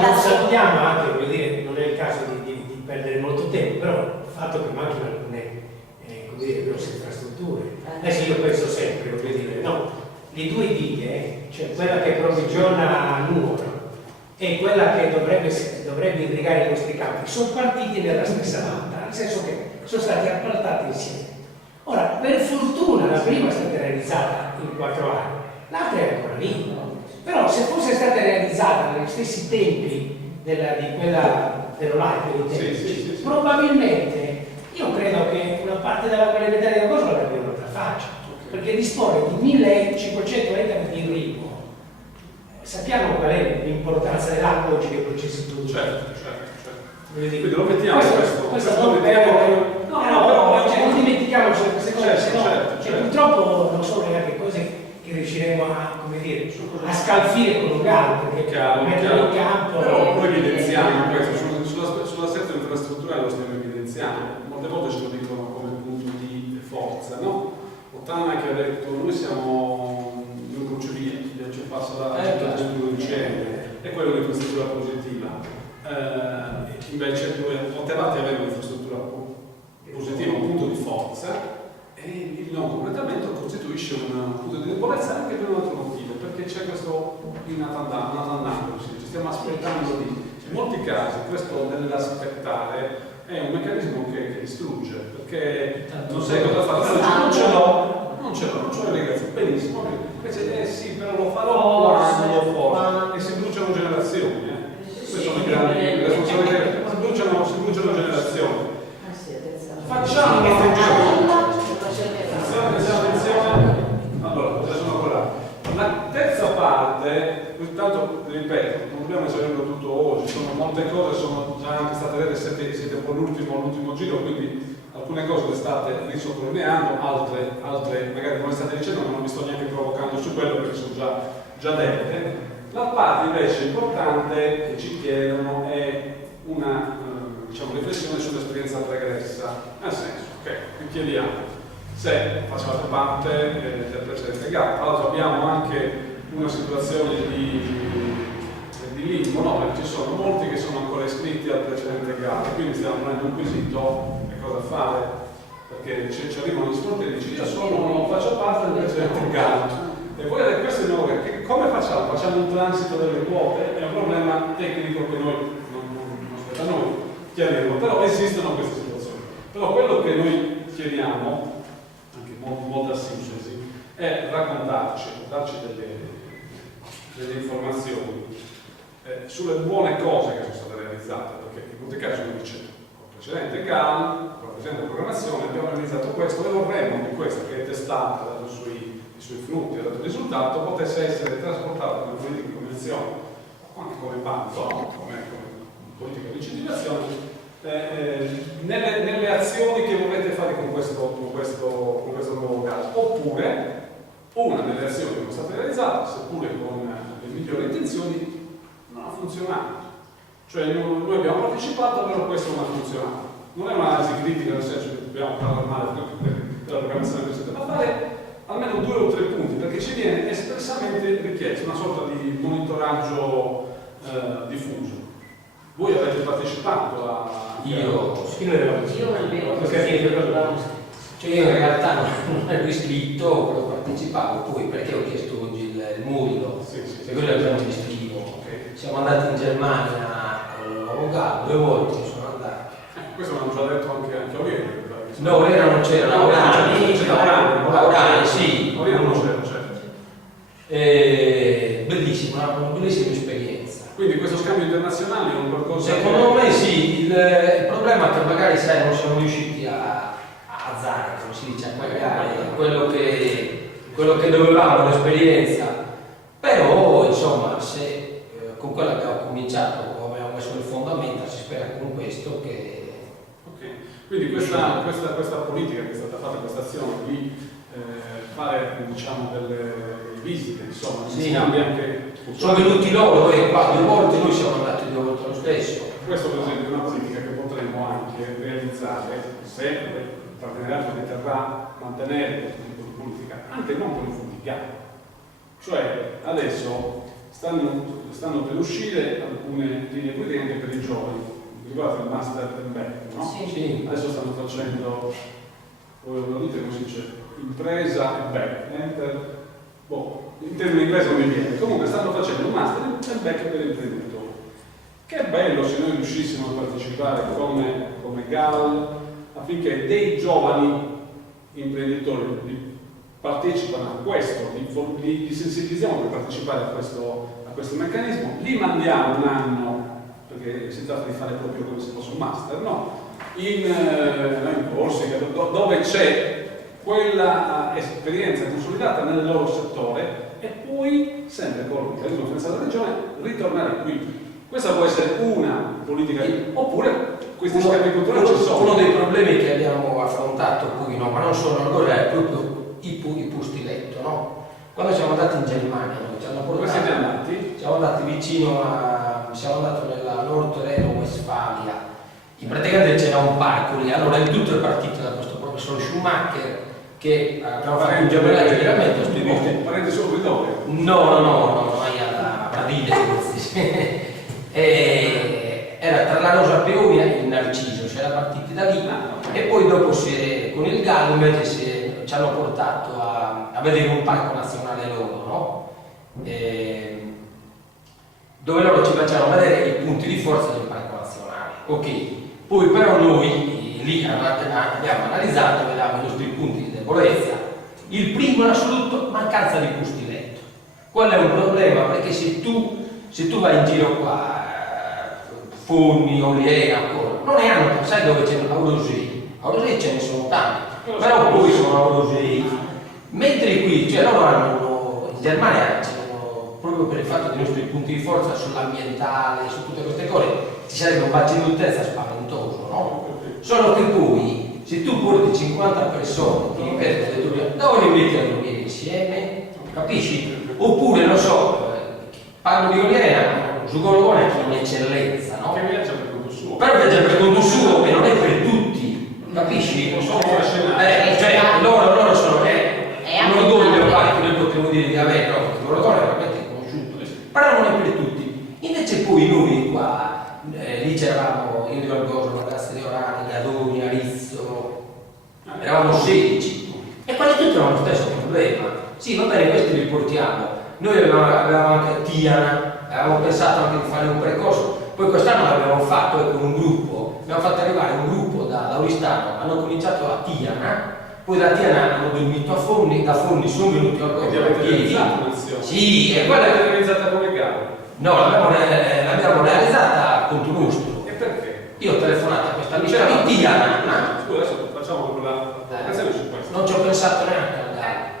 Non sappiamo anche, voglio dire, non è il caso di perdere molto tempo, però il fatto che mancano alcune come dire, grosse infrastrutture. Adesso io penso sempre, voglio dire, no, le due dighe, cioè quella che provvigiona Nuoro e quella che dovrebbe irrigare i nostri campi, sono partiti nella stessa data, nel senso che sono stati appaltati insieme. Ora, per fortuna la prima è stata realizzata in 4 anni, l'altra è ancora lì. Però se fosse stata realizzata negli stessi tempi di quella dell'Olai, Sì. probabilmente io credo che una parte della qualità del coso avrebbe un'altra faccia, perché dispone di 1500 ettari di irrigo. Sappiamo qual è l'importanza dell'acqua oggi nei processi produttivi. Certo. Voglio dire, Quindi lo mettiamo questo non però non dimentichiamoci queste cose, Certo, se no, certo. che purtroppo non sono neanche cose che riusciremo a, come dire, a scalfire con un gatto, perché mettere in campo. Però noi evidenziamo questo, sull'assetto infrastrutturale lo stiamo evidenziando, molte volte ce lo dicono come punto di forza, no? Ottana che ha detto noi siamo in un crocevia, ci passa la città di dicembre, è quello di infrastruttura positiva. Invece noi potevate avere un'infrastruttura positiva, un punto di forza, e il non completamento costituisce un punto di debolezza anche per un altro motivo, perché c'è questo innatandando, ci stiamo aspettando lì. In molti casi questo dell'aspettare è un meccanismo che distrugge, perché non sai cosa fare, non ce l'ho ragazzi, benissimo, invece sì, però lo farò quando lo farò, e si bruciano generazioni, queste sono le grandi responsabilità, si bruciano generazioni. Facciamo attenzione. Allora, cosa sono ancora? La terza parte, intanto ripeto, non dobbiamo esaurire tutto oggi, sono molte cose, sono già anche state dette, siete un po' l'ultimo giro, quindi alcune cose le state risottolineando, altre magari non le state dicendo, ma non vi sto neanche provocando su quello perché sono già dette. La parte invece importante che ci chiedono è una riflessione sull'esperienza pregressa, nel senso che vi chiediamo se facevate parte del precedente GAP. Tra l'altro abbiamo anche una situazione di limbo, no? Perché ci sono molti che sono ancora iscritti al precedente GAP, quindi stiamo prendendo un quesito e cosa fare, perché ci arrivano gli sportivi e dici io faccio parte del precedente GAP. E poi questo è nuovo, come facciamo? Facciamo un transito delle quote? È un problema tecnico che noi non spetta a noi chiarirlo, però esistono queste situazioni. Però quello che noi chiediamo, anche molta sintesi, è darci delle informazioni sulle buone cose che sono state realizzate, perché in molti casi uno dice con il precedente GAL, con la precedente programmazione abbiamo realizzato questo e vorremmo che questa che è testata, ha dato i suoi frutti, ha dato il risultato, potesse essere trasportata come politica di convenzione, anche come bando, come politica di incentivazione, nelle azioni che volete fare con questo nuovo caso, oppure una delle azioni che sono state realizzate, seppure con le migliori intenzioni, non ha funzionato. Cioè noi abbiamo partecipato, però questo non ha funzionato. Non è un'analisi critica nel senso che dobbiamo parlare male della programmazione precedente, ma fare almeno 2 o 3 punti, perché ci viene espressamente richiesto una sorta di monitoraggio diffuso. Voi avete partecipato a... Io in realtà non ero iscritto, però partecipavo poi perché ho chiesto oggi il Murilo, e quello è il primo iscritto. Siamo andati in Germania con l'avvocato 2 volte, sono andati. Questo l'hanno già detto anche a Oriente. No, Oriente non c'era, Laurani, sì. Oriente non c'era, certo. Bellissimo, internazionali o un qualcosa? Secondo me sì, il problema è che magari sai, non siamo riusciti a azzare, come si dice, a pagare quello che dovevamo, l'esperienza, però insomma se con quello abbiamo cominciato, abbiamo messo le fondamenta, si spera con questo che... Ok, quindi questa politica che è stata fatta, questa azione di fare diciamo delle visite, insomma, Sì. si cambia anche... Sono venuti loro e qua 2 volte, noi siamo andati 2 volte lo stesso. Questo per esempio è una politica che potremmo anche realizzare se il partenariato riterrà mantenere questo tipo di politica, anche non politica. Cioè adesso stanno per uscire alcune linee guida anche per i giovani, riguardo il master del back, no? Sì. Adesso stanno facendo, lo dite come si dice, impresa e back, enter, in termini inglese non mi viene, comunque stanno facendo un master e back per imprenditori. Che bello se noi riuscissimo a partecipare come GAL affinché dei giovani imprenditori partecipano a questo, li sensibilizziamo per partecipare a questo meccanismo, li mandiamo un anno, perché si tratta di fare proprio come se fosse un master, no? In corsi dove c'è quella esperienza consolidata nel loro settore e poi, sempre con il meccanismo finanziario della regione, ritornare qui. Questa può essere una politica, oppure questi scambi culturali ci sono. Uno dei problemi che abbiamo affrontato poi, no, ma non solo allora, è proprio i posti letto, no? Quando siamo andati in Germania, noi ci hanno portato, dove siete andati? siamo andati vicino siamo andati nella Nord Reno-Westfalia, in praticamente c'era un parco lì, allora il tutto è partito da questo professor Schumacher che abbiamo fatto un giornalismo a sti posti. Parenti solo qui dove? No, vai alla Pradile, era tra la Rosa Peonia e il Narciso, c'era partiti da lì e poi dopo con il Gallo invece ci hanno portato a vedere un parco nazionale loro, no? Dove loro ci facevano vedere i punti di forza del parco nazionale. Ok, poi però noi lì abbiamo analizzato, vedevamo i nostri punti di debolezza. Il primo in assoluto, mancanza di posti letto. Quello è un problema perché se tu vai in giro qua, Fogni, Oliera, ancora, non ne hanno, sai dove c'è Aurosei? Aurosei ce ne sono tanti, però poi sono Aurosei. Mentre qui, cioè loro hanno, in Germania proprio per il fatto dei nostri punti di forza sull'ambientale, su tutte queste cose, ci sarebbe un bacino di utenza spaventoso, no? Solo che poi, se tu porti 50 persone, ti ripeto, dove li metti a dormire insieme? Capisci? Oppure, non so, parlo di Oliera, su Gorgone è un'eccellenza, no? Che viaggia per conto suo. Però viaggia per conto suo e non è per tutti, capisci? Non sono affascinati. Cioè, loro sono un orgoglio che noi potremmo dire di avere, no? Perché Gorgone è veramente conosciuto, però non è per tutti. Invece poi noi qua, lì c'eravamo, io di Valgoso, ragazzi di Orani, Gadoni, Arizzo, eravamo 16 e quasi tutti avevano lo stesso problema. Sì, va bene, questi li portiamo. Noi avevamo anche Tiana, avevamo pensato anche di fare un percorso, poi quest'anno l'abbiamo fatto con un gruppo, abbiamo fatto arrivare un gruppo da Lauristano, hanno cominciato a Tiana, poi da Tiana hanno dormito a Forni, da Forni sono venuti a Quindi avete realizzato un'azione? Sì, e quella quella è realizzata come gara? no, l'abbiamo realizzata conto nostro. E perché? Io ho telefonato a questa amica di Tiana, Scusa, adesso facciamo quella azione su questo. non ci ho pensato neanche al gara.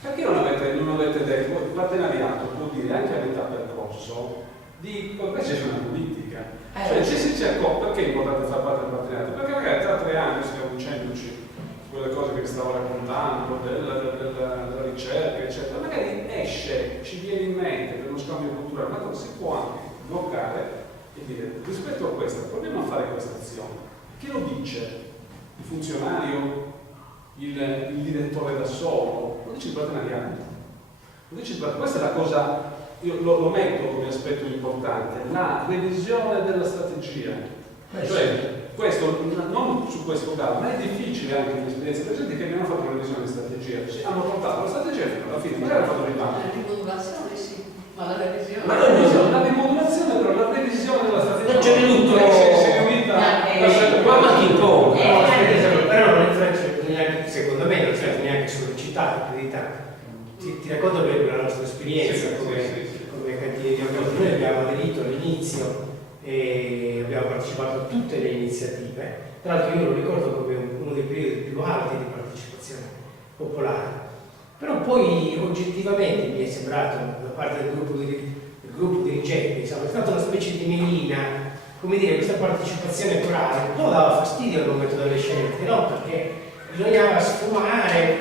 Perché non avete detto, il partenariato può dire anche a metà percorso di invece c'è una politica. Cioè ci si cercò, perché è importante far parte del partenariato? Perché magari tra 3 anni stiamo dicendoci quelle cose che stavo raccontando, della ricerca, eccetera, magari esce, ci viene in mente per uno scambio culturale, ma si può anche bloccare e dire rispetto a questo, proviamo a fare questa azione. Chi lo dice? Il funzionario? Il direttore da solo? Lo dice il partenariato. Questa è la cosa, io lo metto come aspetto importante, la revisione della strategia. Cioè, questo, non su questo caso, ma è difficile anche in esperienze precedenti che abbiamo fatto una revisione di strategia. Hanno portato la strategia fino alla fine, magari hanno fatto il La rimodulazione sì, ma la revisione. Ma noi la rimodulazione, però la revisione della strategia. Non c'è venuto si è unita mamma King Kong. Però non influenza neanche, secondo me, non influenza neanche sulle città, per verità. Ti racconto bene la nostra esperienza come cantieri di Orgoglio. Noi abbiamo aderito all'inizio e abbiamo partecipato a tutte le iniziative. Tra l'altro io lo ricordo come uno dei periodi più alti di partecipazione popolare. Però poi oggettivamente mi è sembrato da parte del gruppo dirigente, diciamo, è stata una specie di melina, come dire, questa partecipazione corale, un po' dava fastidio al momento delle scelte, no? Perché bisognava sfumare,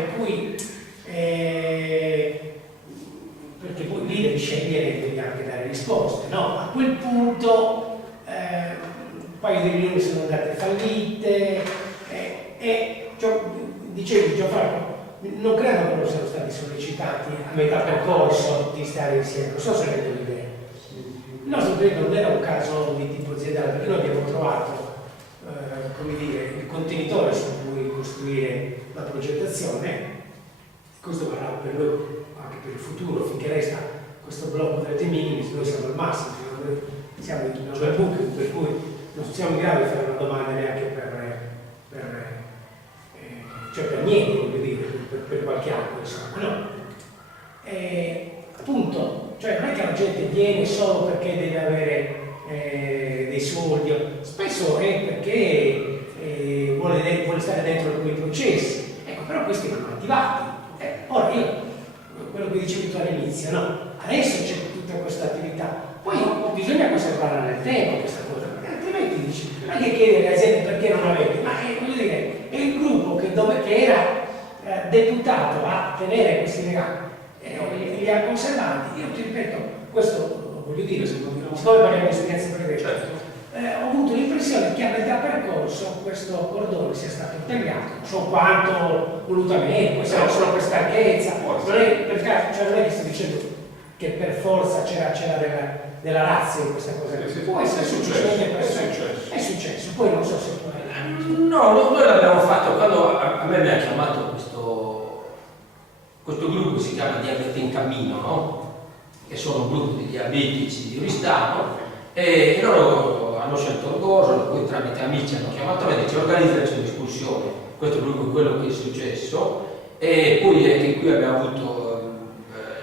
perché poi lì devi scegliere e devi anche dare risposte, no? A quel punto un paio di riunioni sono andate fallite dicevo Gianfranco, non credo che non siano stati sollecitati a metà percorso di stare insieme, non so se avete l'idea. Il nostro progetto non era un caso di tipo aziendale, perché noi abbiamo trovato come dire, il contenitore su cui costruire la progettazione. Questo varrà per noi anche per il futuro, finché resta questo blocco delle minimis, noi siamo al massimo, noi siamo in un punto per cui non siamo in grado di fare una domanda neanche per niente, voglio dire, per qualche anno, insomma, no? Appunto, cioè non è che la gente viene solo perché deve avere dei soldi, spesso è perché vuole stare dentro quei processi, ecco, però questi vanno attivati. Ora quello che dicevi tu all'inizio, no? Adesso c'è tutta questa attività, poi bisogna conservarla nel tempo questa cosa, perché altrimenti dici, non è che chiedi alle aziende perché non avete, ma voglio dire, è il gruppo che era deputato a tenere questi legami e li ha conservati. Io ti ripeto, questo voglio dire, siccome parliamo di esperienze pregresse, ho avuto l'impressione che a metà percorso questo cordone sia stato tagliato, non so quanto volutamente, poi sarà solo per stanchezza, non è che sto dicendo che per forza c'era della razza in questa cosa, può essere successo, è successo, poi non so se poi... No, noi l'abbiamo fatto quando a me mi ha chiamato questo gruppo che si chiama Diabete in Cammino, no? Che sono un gruppo di diabetici di Oristano, e loro hanno scelto Orgoso, poi tramite amici hanno chiamato me e dice organizzaci un'escursione. Questo è proprio quello che è successo, e poi anche qui abbiamo avuto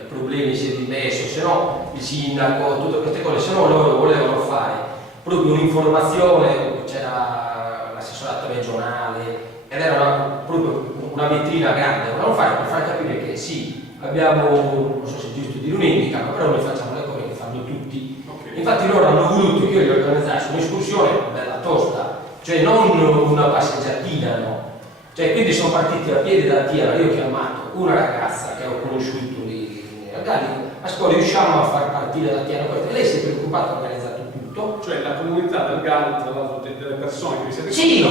i problemi, si è dimesso, se no il sindaco, tutte queste cose, se no loro volevano fare proprio un'informazione, c'era l'assessorato regionale ed era proprio una vetrina grande, volevano fare per far capire che sì, abbiamo, non so se è giusto dire un'indica, ma però noi facciamo le cose che fanno tutti. Infatti loro hanno voluto che io gli organizzassi un'escursione bella tosta, cioè non una passeggiatina, no? Cioè, quindi sono partiti a piedi da Tiana, io ho chiamato una ragazza che ho conosciuto lì a Gallico, a scuola riusciamo a far partire da Tiana questa, e lei si è preoccupata, ha organizzato tutto. Cioè la comunità del Gallo, tra l'altro delle persone che vi siete Sì,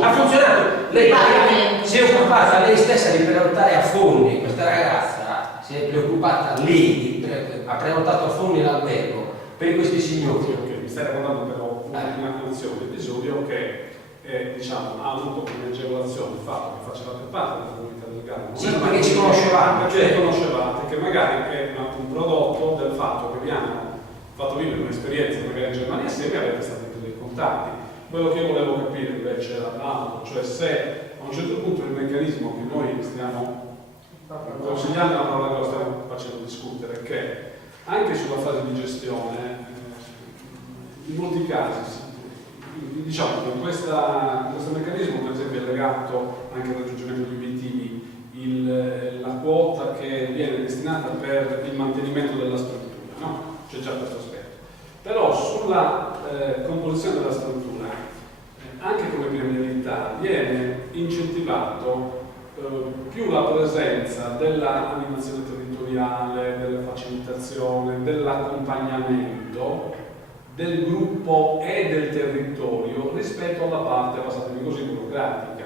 ha funzionato. Lei si è occupata lei stessa di prenotare a Fondi, questa ragazza si è preoccupata lei, ha prenotato a Fondi l'albergo per questi signori. Mi stai raccontando però una nozione, un episodio che diciamo, ha avuto come agevolazione il fatto che faceva parte della comunità del Gallo. Sì, perché ci conoscevamo. Perché conoscevate, che magari è un prodotto del fatto che vi hanno fatto vivere un'esperienza magari in Germania assieme e avete stati dei contatti. Quello che io volevo capire invece era l'altro, cioè se a un certo punto il meccanismo che noi stiamo consigliando è una parola che lo stiamo facendo discutere, che anche sulla fase di gestione, in molti casi, diciamo che questo meccanismo per esempio è legato anche al raggiungimento di obiettivi, la quota che viene destinata per il mantenimento della struttura, no? C'è già questo aspetto. Però sulla composizione della struttura, anche come premialità, viene incentivato più la presenza dell'animazione territoriale, della facilitazione, dell'accompagnamento del gruppo e del territorio rispetto alla parte, passatemi così, burocratica.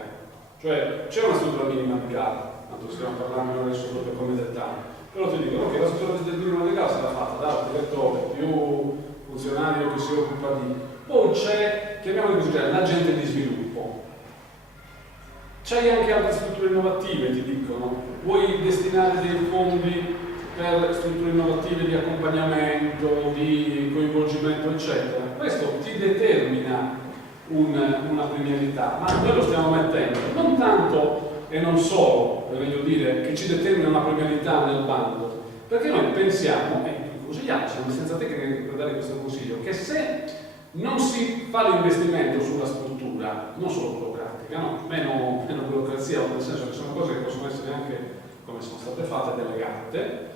Cioè c'è una struttura minima legale, tanto stiamo parlando adesso proprio come dettaglio, però ti dicono che la struttura del minima legale sarà fatta dal direttore più funzionario che si occupa di... Poi c'è, chiamiamolo così, l'agente di sviluppo. C'hai anche altre strutture innovative, ti dicono, vuoi destinare dei fondi per strutture innovative di accompagnamento, di coinvolgimento, eccetera. Questo ti determina una premialità, ma noi lo stiamo mettendo non tanto e non solo, voglio dire, che ci determina una premialità nel bando, perché noi pensiamo, e consigliamo, siamo senza tecniche per dare questo consiglio, che se non si fa l'investimento sulla struttura, non solo burocratica, no? Meno burocrazia, nel senso che sono cose che possono essere anche, come sono state fatte, delegate,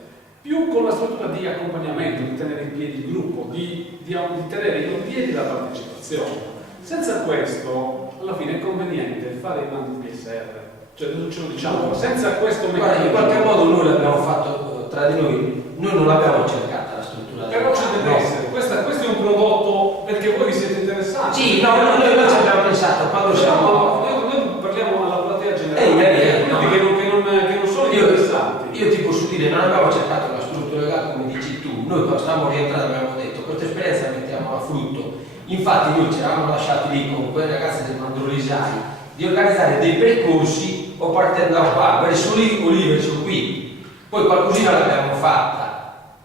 più con la struttura di accompagnamento, di tenere in piedi il gruppo, di tenere in piedi la partecipazione. Senza questo, alla fine è conveniente fare i bandi PSR, cioè ce lo diciamo, senza questo Guarda, in qualche modo noi l'abbiamo fatto tra di noi non l'abbiamo cercata la struttura. Però ci deve essere, questo è un prodotto perché voi vi siete interessati. Sì, no, noi ci abbiamo pensato quando siamo. Noi parliamo alla platea generale, che non sono interessanti. Io ti posso dire, non abbiamo cercato la struttura legale come dici tu, noi quando stavamo rientrando abbiamo detto questa esperienza la mettiamo a frutto. Infatti noi ci eravamo lasciati lì con quelle ragazze del Mandrolisai di organizzare dei percorsi o partendo da qua, verso lì o lì verso qui. Poi qualcosina l'abbiamo fatta.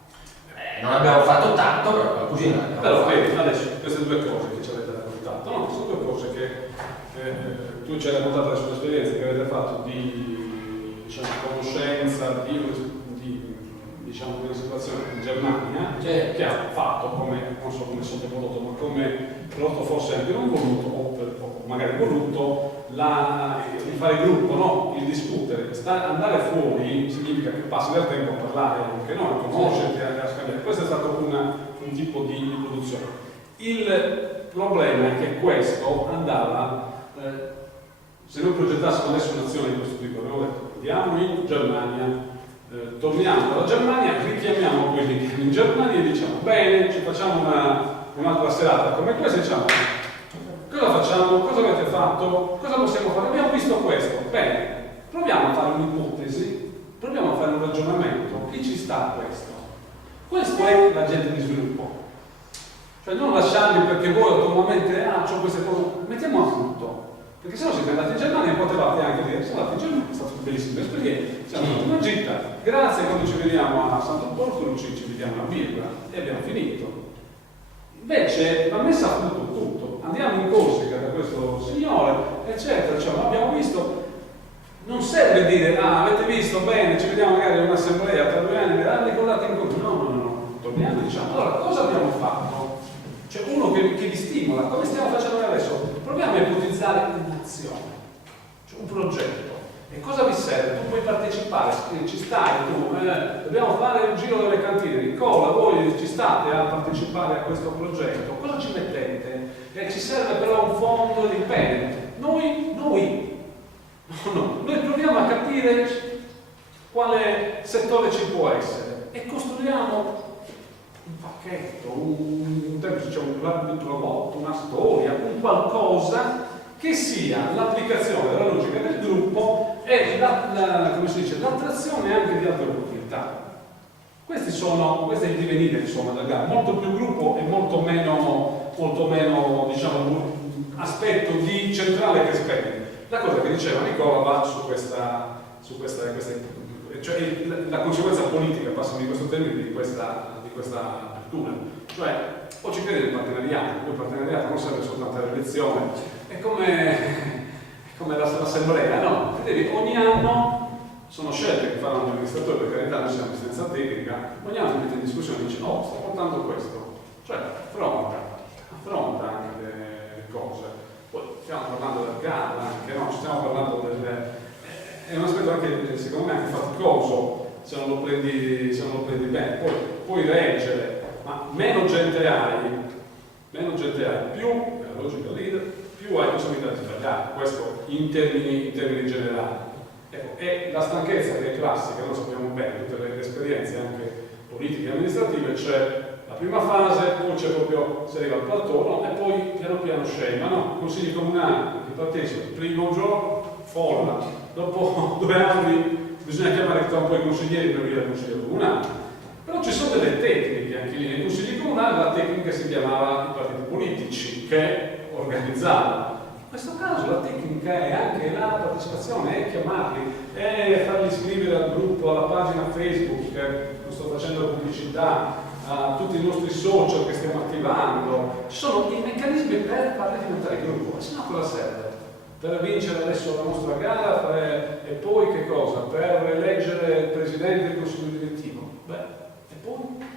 Non abbiamo fatto tanto, però qualcosina l'abbiamo Però fatta. vedi, adesso queste due cose che ci avete raccontato, no? Sono due cose che tu ci hai raccontato adesso l'esperienza che avete fatto di conoscenza di una situazione in Germania che ha fatto come, non so come sottoprodotto, ma come prodotto forse anche non voluto o magari voluto il fare gruppo, no? Il discutere, andare fuori significa che passi del tempo a parlare anche, no? A conoscerti, a scambiare. Questo è stato un tipo di produzione. Il problema è che questo andava, se noi progettassimo adesso un'azione di questo tipo, abbiamo detto andiamo in Germania, torniamo dalla Germania, richiamiamo quelli che sono in Germania e diciamo bene, ci facciamo un'altra serata come questa, diciamo cosa facciamo, cosa avete fatto, cosa possiamo fare, abbiamo visto questo, bene, proviamo a fare un'ipotesi, proviamo a fare un ragionamento, chi ci sta a questo è l'agente di sviluppo, cioè non lasciarli perché voi autonomamente c'ho queste cose, mettiamo a frutto. Perché se no siete andati in Germania e potevate anche dire siamo andati in Germania, è stata una bellissima esperienza, siamo andati in una gita, grazie, quando ci vediamo a Santo Porto ci vediamo una birra e abbiamo finito. Invece va messa a frutto tutto, andiamo in Corsica da questo signore, eccetera, cioè abbiamo visto, non serve dire avete visto bene, ci vediamo magari in un'assemblea tra 2 anni, ricordate in Corsica, no, torniamo e diciamo allora cosa abbiamo fatto? C'è uno che vi stimola, come stiamo facendo noi adesso? Proviamo a ipotizzare un'azione, cioè un progetto. E cosa vi serve? Tu puoi partecipare, ci stai tu, dobbiamo fare il giro delle cantine, Nicola, voi ci state a partecipare a questo progetto, cosa ci mettete? Ci serve però un fondo di impegno. Noi proviamo a capire quale settore ci può essere e costruiamo un pacchetto, un prodotto, una storia, un qualcosa che sia l'applicazione della logica del gruppo e l'attrazione anche di altre opportunità. Questo è il divenire del GAR, molto più gruppo e molto meno diciamo, aspetto di centrale che spegne. La cosa che diceva Nicola va su questa cioè la conseguenza politica, passami questo termine, di questa apertura, cioè o ci credi nel partenariato, il partenariato non serve soltanto all'elezione, è come l'assemblea, no? Ogni anno sono scelte che faranno gli amministratori, per carità noi siamo assistenza tecnica, ogni anno si mette in discussione e dice no, sto portando questo, cioè affronta anche le cose. Poi stiamo parlando del GAR, anche no, stiamo parlando è un aspetto anche secondo me anche faticoso se non lo prendi bene, poi puoi reggere, ma meno gente hai, più la logica leader, più hai possibilità di sbagliare, questo in termini generali. Ecco, e la stanchezza che è classica, lo sappiamo bene, tutte le esperienze anche politiche e amministrative, c'è la prima fase, poi c'è proprio, si arriva al platò, e poi piano piano scema, no? Consigli comunali, chi partecipa, il primo giorno, folla, dopo 2 anni bisogna chiamare un po' i consiglieri per venire al consiglio comunale. Però ci sono delle tecniche anche lì, nei consigli comunali la tecnica si chiamava i partiti politici che organizzavano. In questo caso la tecnica è anche la partecipazione, è chiamarli, è farli iscrivere al gruppo, alla pagina Facebook, sto facendo pubblicità, a tutti i nostri social che stiamo attivando. Ci sono i meccanismi per farli diventare gruppo, e se no cosa serve? Per vincere adesso la nostra gara e poi che cosa? Per eleggere il presidente del consiglio direttivo? Beh, e poi?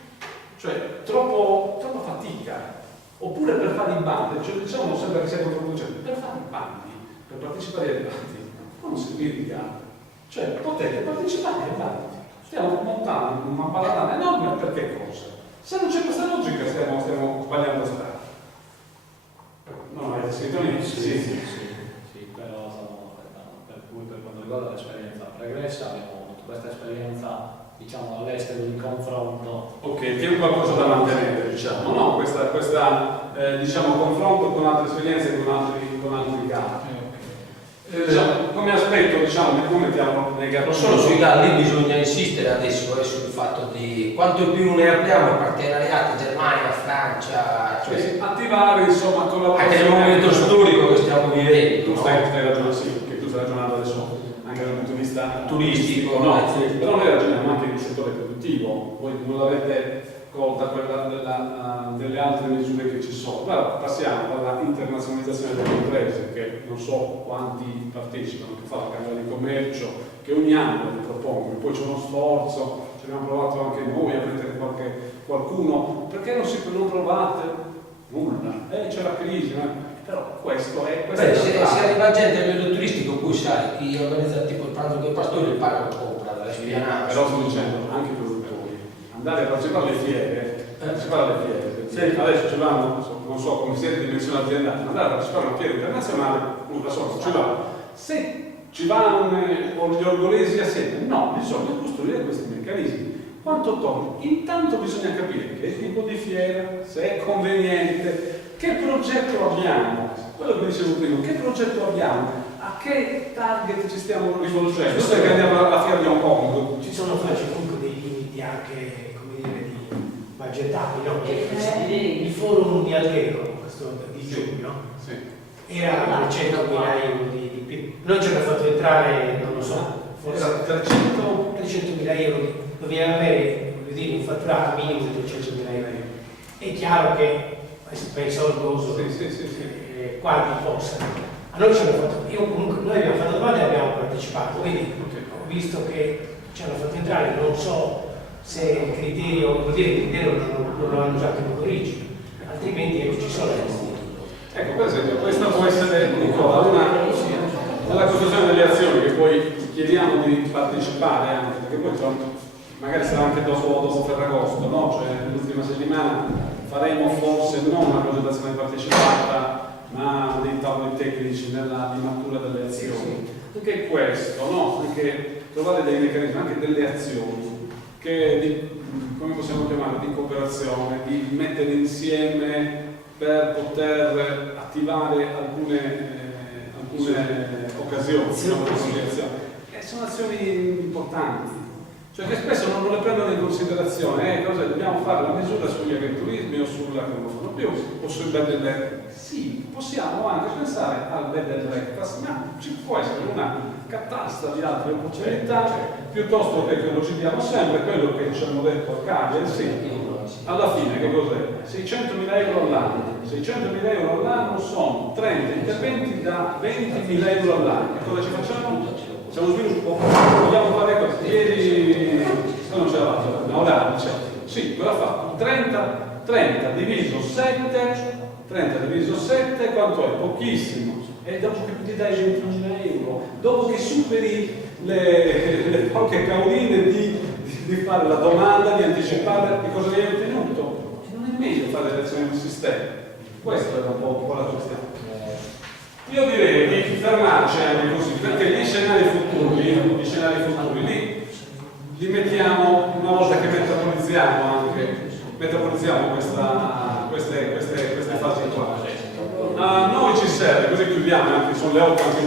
Cioè, troppa fatica. Oppure per fare i bandi, cioè diciamo sempre che sei controproducente, per fare i bandi, per partecipare ai bandi, non servire di gara. Cioè potete partecipare ai bandi. Stiamo montando una balladana enorme per che cosa? Se non c'è questa logica stiamo sbagliando strada. No, avete scritto lì? Sì, però per cui per quanto riguarda l'esperienza pregressa abbiamo avuto questa esperienza diciamo all'estero di confronto. Ok, che è qualcosa da mantenere, diciamo, no? Questa diciamo, confronto con altre esperienze e con altri casi. Diciamo, come aspetto, diciamo, come mettiamo negativo? Non solo sui galli bisogna insistere adesso sul fatto di quanto più ne abbiamo partenariati, Germania, Francia, cioè, attivare insomma collaborazione. anche nel momento storico che stiamo vivendo. Tu stai ragionando, sì, che tu stai ragionando adesso anche dal punto di vista Turistico, no? sì. Però noi ragioniamo anche nel settore produttivo, voi non l'avete colta quella delle altre misure che ci sono. Allora, passiamo dalla internazionalizzazione delle imprese, che non so quanti partecipano, che fa la Camera di Commercio, che ogni anno le propongono, poi c'è uno sforzo, ci abbiamo provato anche noi a mettere qualcuno, perché non provate nulla? C'è la crisi, però questo è... Se arriva gente a livello turistico, poi sai, chi organizza tipo il pranzo con i pastori, il pane lo compra dalle spianate. Però sto dicendo, anche i produttori, andare a partecipare alle fiere, sì, adesso ci vanno, non so come siete dimensione aziendale, andare a partecipare a una fiera internazionale, da solo ci va. Se ci vanno gli orgolesi assieme, no, bisogna costruire questi meccanismi. Quanto toglie? Intanto bisogna capire che tipo di fiera, se è conveniente, che progetto abbiamo, quello che dicevo prima, che progetto abbiamo, a che target ci stiamo rivolgendo. Se che andiamo alla fiera di Hong Kong. Ci sono comunque dei limiti anche, come dire, di budgetari, no? Il forum di Alghero, questo di giugno, Sì. era 300.000 euro di PIL. Noi ci hanno fatto entrare, non lo so, forse 300.000 euro, doveva avere, voglio dire, un fatturato minimo di 300.000 euro. È chiaro che si pensa al gozo, quanti possano. A noi ci hanno fatto, noi abbiamo fatto domande e abbiamo partecipato, quindi ho visto che ci hanno fatto entrare, non so se il criterio, vuol dire che il criterio non lo hanno usato in origine, altrimenti ci sono le Ecco, per esempio, questa può essere Nicola, nella costruzione delle azioni che poi chiediamo di partecipare anche, perché poi magari sarà anche dopo Ferragosto, no? Cioè nell'ultima settimana faremo forse non una progettazione partecipata, ma dei tavoli tecnici nella limatura delle azioni. Anche questo, no? Anche trovare dei meccanismi, anche delle azioni che come possiamo chiamare, di cooperazione, di mettere insieme per poter attivare alcune occasioni, sono azioni importanti, cioè che spesso non le prendono in considerazione. Cosa dobbiamo fare la misura sugli agriturismi o sulla che non sono più o sul bed and breakfast? Sì, possiamo anche pensare al bed and breakfast, ma ci può essere una catasta di altre opportunità piuttosto che lo citiamo sempre, quello che ci hanno detto a Cagliari. Sì. Alla fine che cos'è? 600.000 euro all'anno. 600.000 euro all'anno sono 30 interventi da 20.000 euro all'anno. E cosa ci facciamo? Facciamo sviluppo. Vogliamo fare cosa? Ieri non ce l'ha fatto, no, ora sì, cosa ha fatto? 30 diviso 7, quanto è? Pochissimo. E dopo che ti dai 20.000 euro, dopo che superi le poche cauline di fare la domanda, di anticipare che cosa hai ottenuto, non è meglio fare le lezioni del sistema. Questa era un po' la questione. Io direi di fermarci anche così, perché gli scenari futuri li mettiamo una volta che metabolizziamo queste fasi qua. A noi ci serve, così chiudiamo, anche sono le 8 anche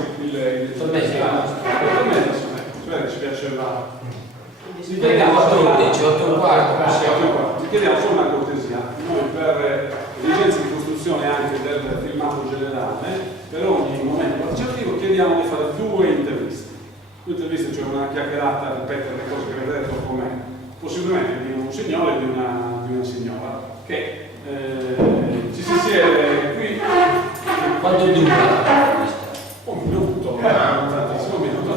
ci piaceva. Ci chiediamo 14, 8 e quarto. Ci chiediamo solo una cortesia, noi per esigenze di costruzione anche del filmato generale, per ogni momento partecipativo chiediamo di fare 2 interviste. 2 interviste, cioè una chiacchierata, ripetere le cose che avete detto con me, possibilmente di un signore e di una signora, che ci si siede qui. Quanto dura? Un minuto, tantissimo minuto.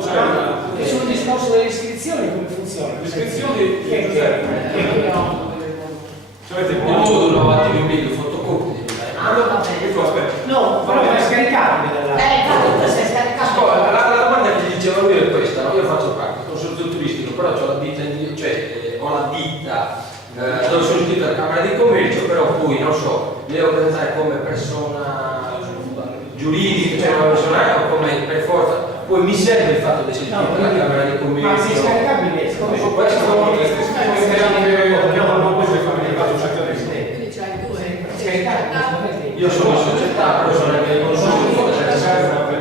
E sul discorso delle iscrizioni come funziona? Le iscrizioni che avete il Il modulo attivi meglio fotocopie. il consorzio turistico, però c'ho la ditta, ho la ditta dove sono iscritto alla Camera di Commercio, però poi non so, mi devo presentare come persona giuridica, cioè una persona o come per forza, poi mi serve il fatto di essere iscritto alla Camera di Commercio. Ma si scaricabile, siccome Su questo dobbiamo Quindi c'hai due. scaricabile, io sono una società, però sono anche il consorzio,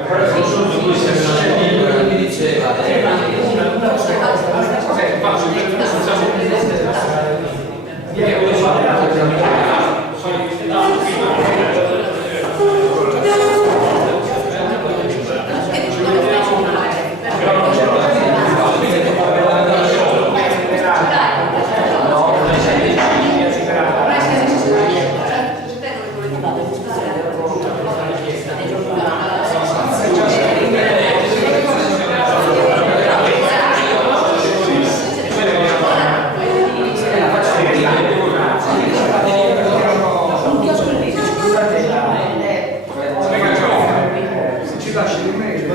però il consorzio poi se mi diceva una cosa è faccio ci lasci l'email,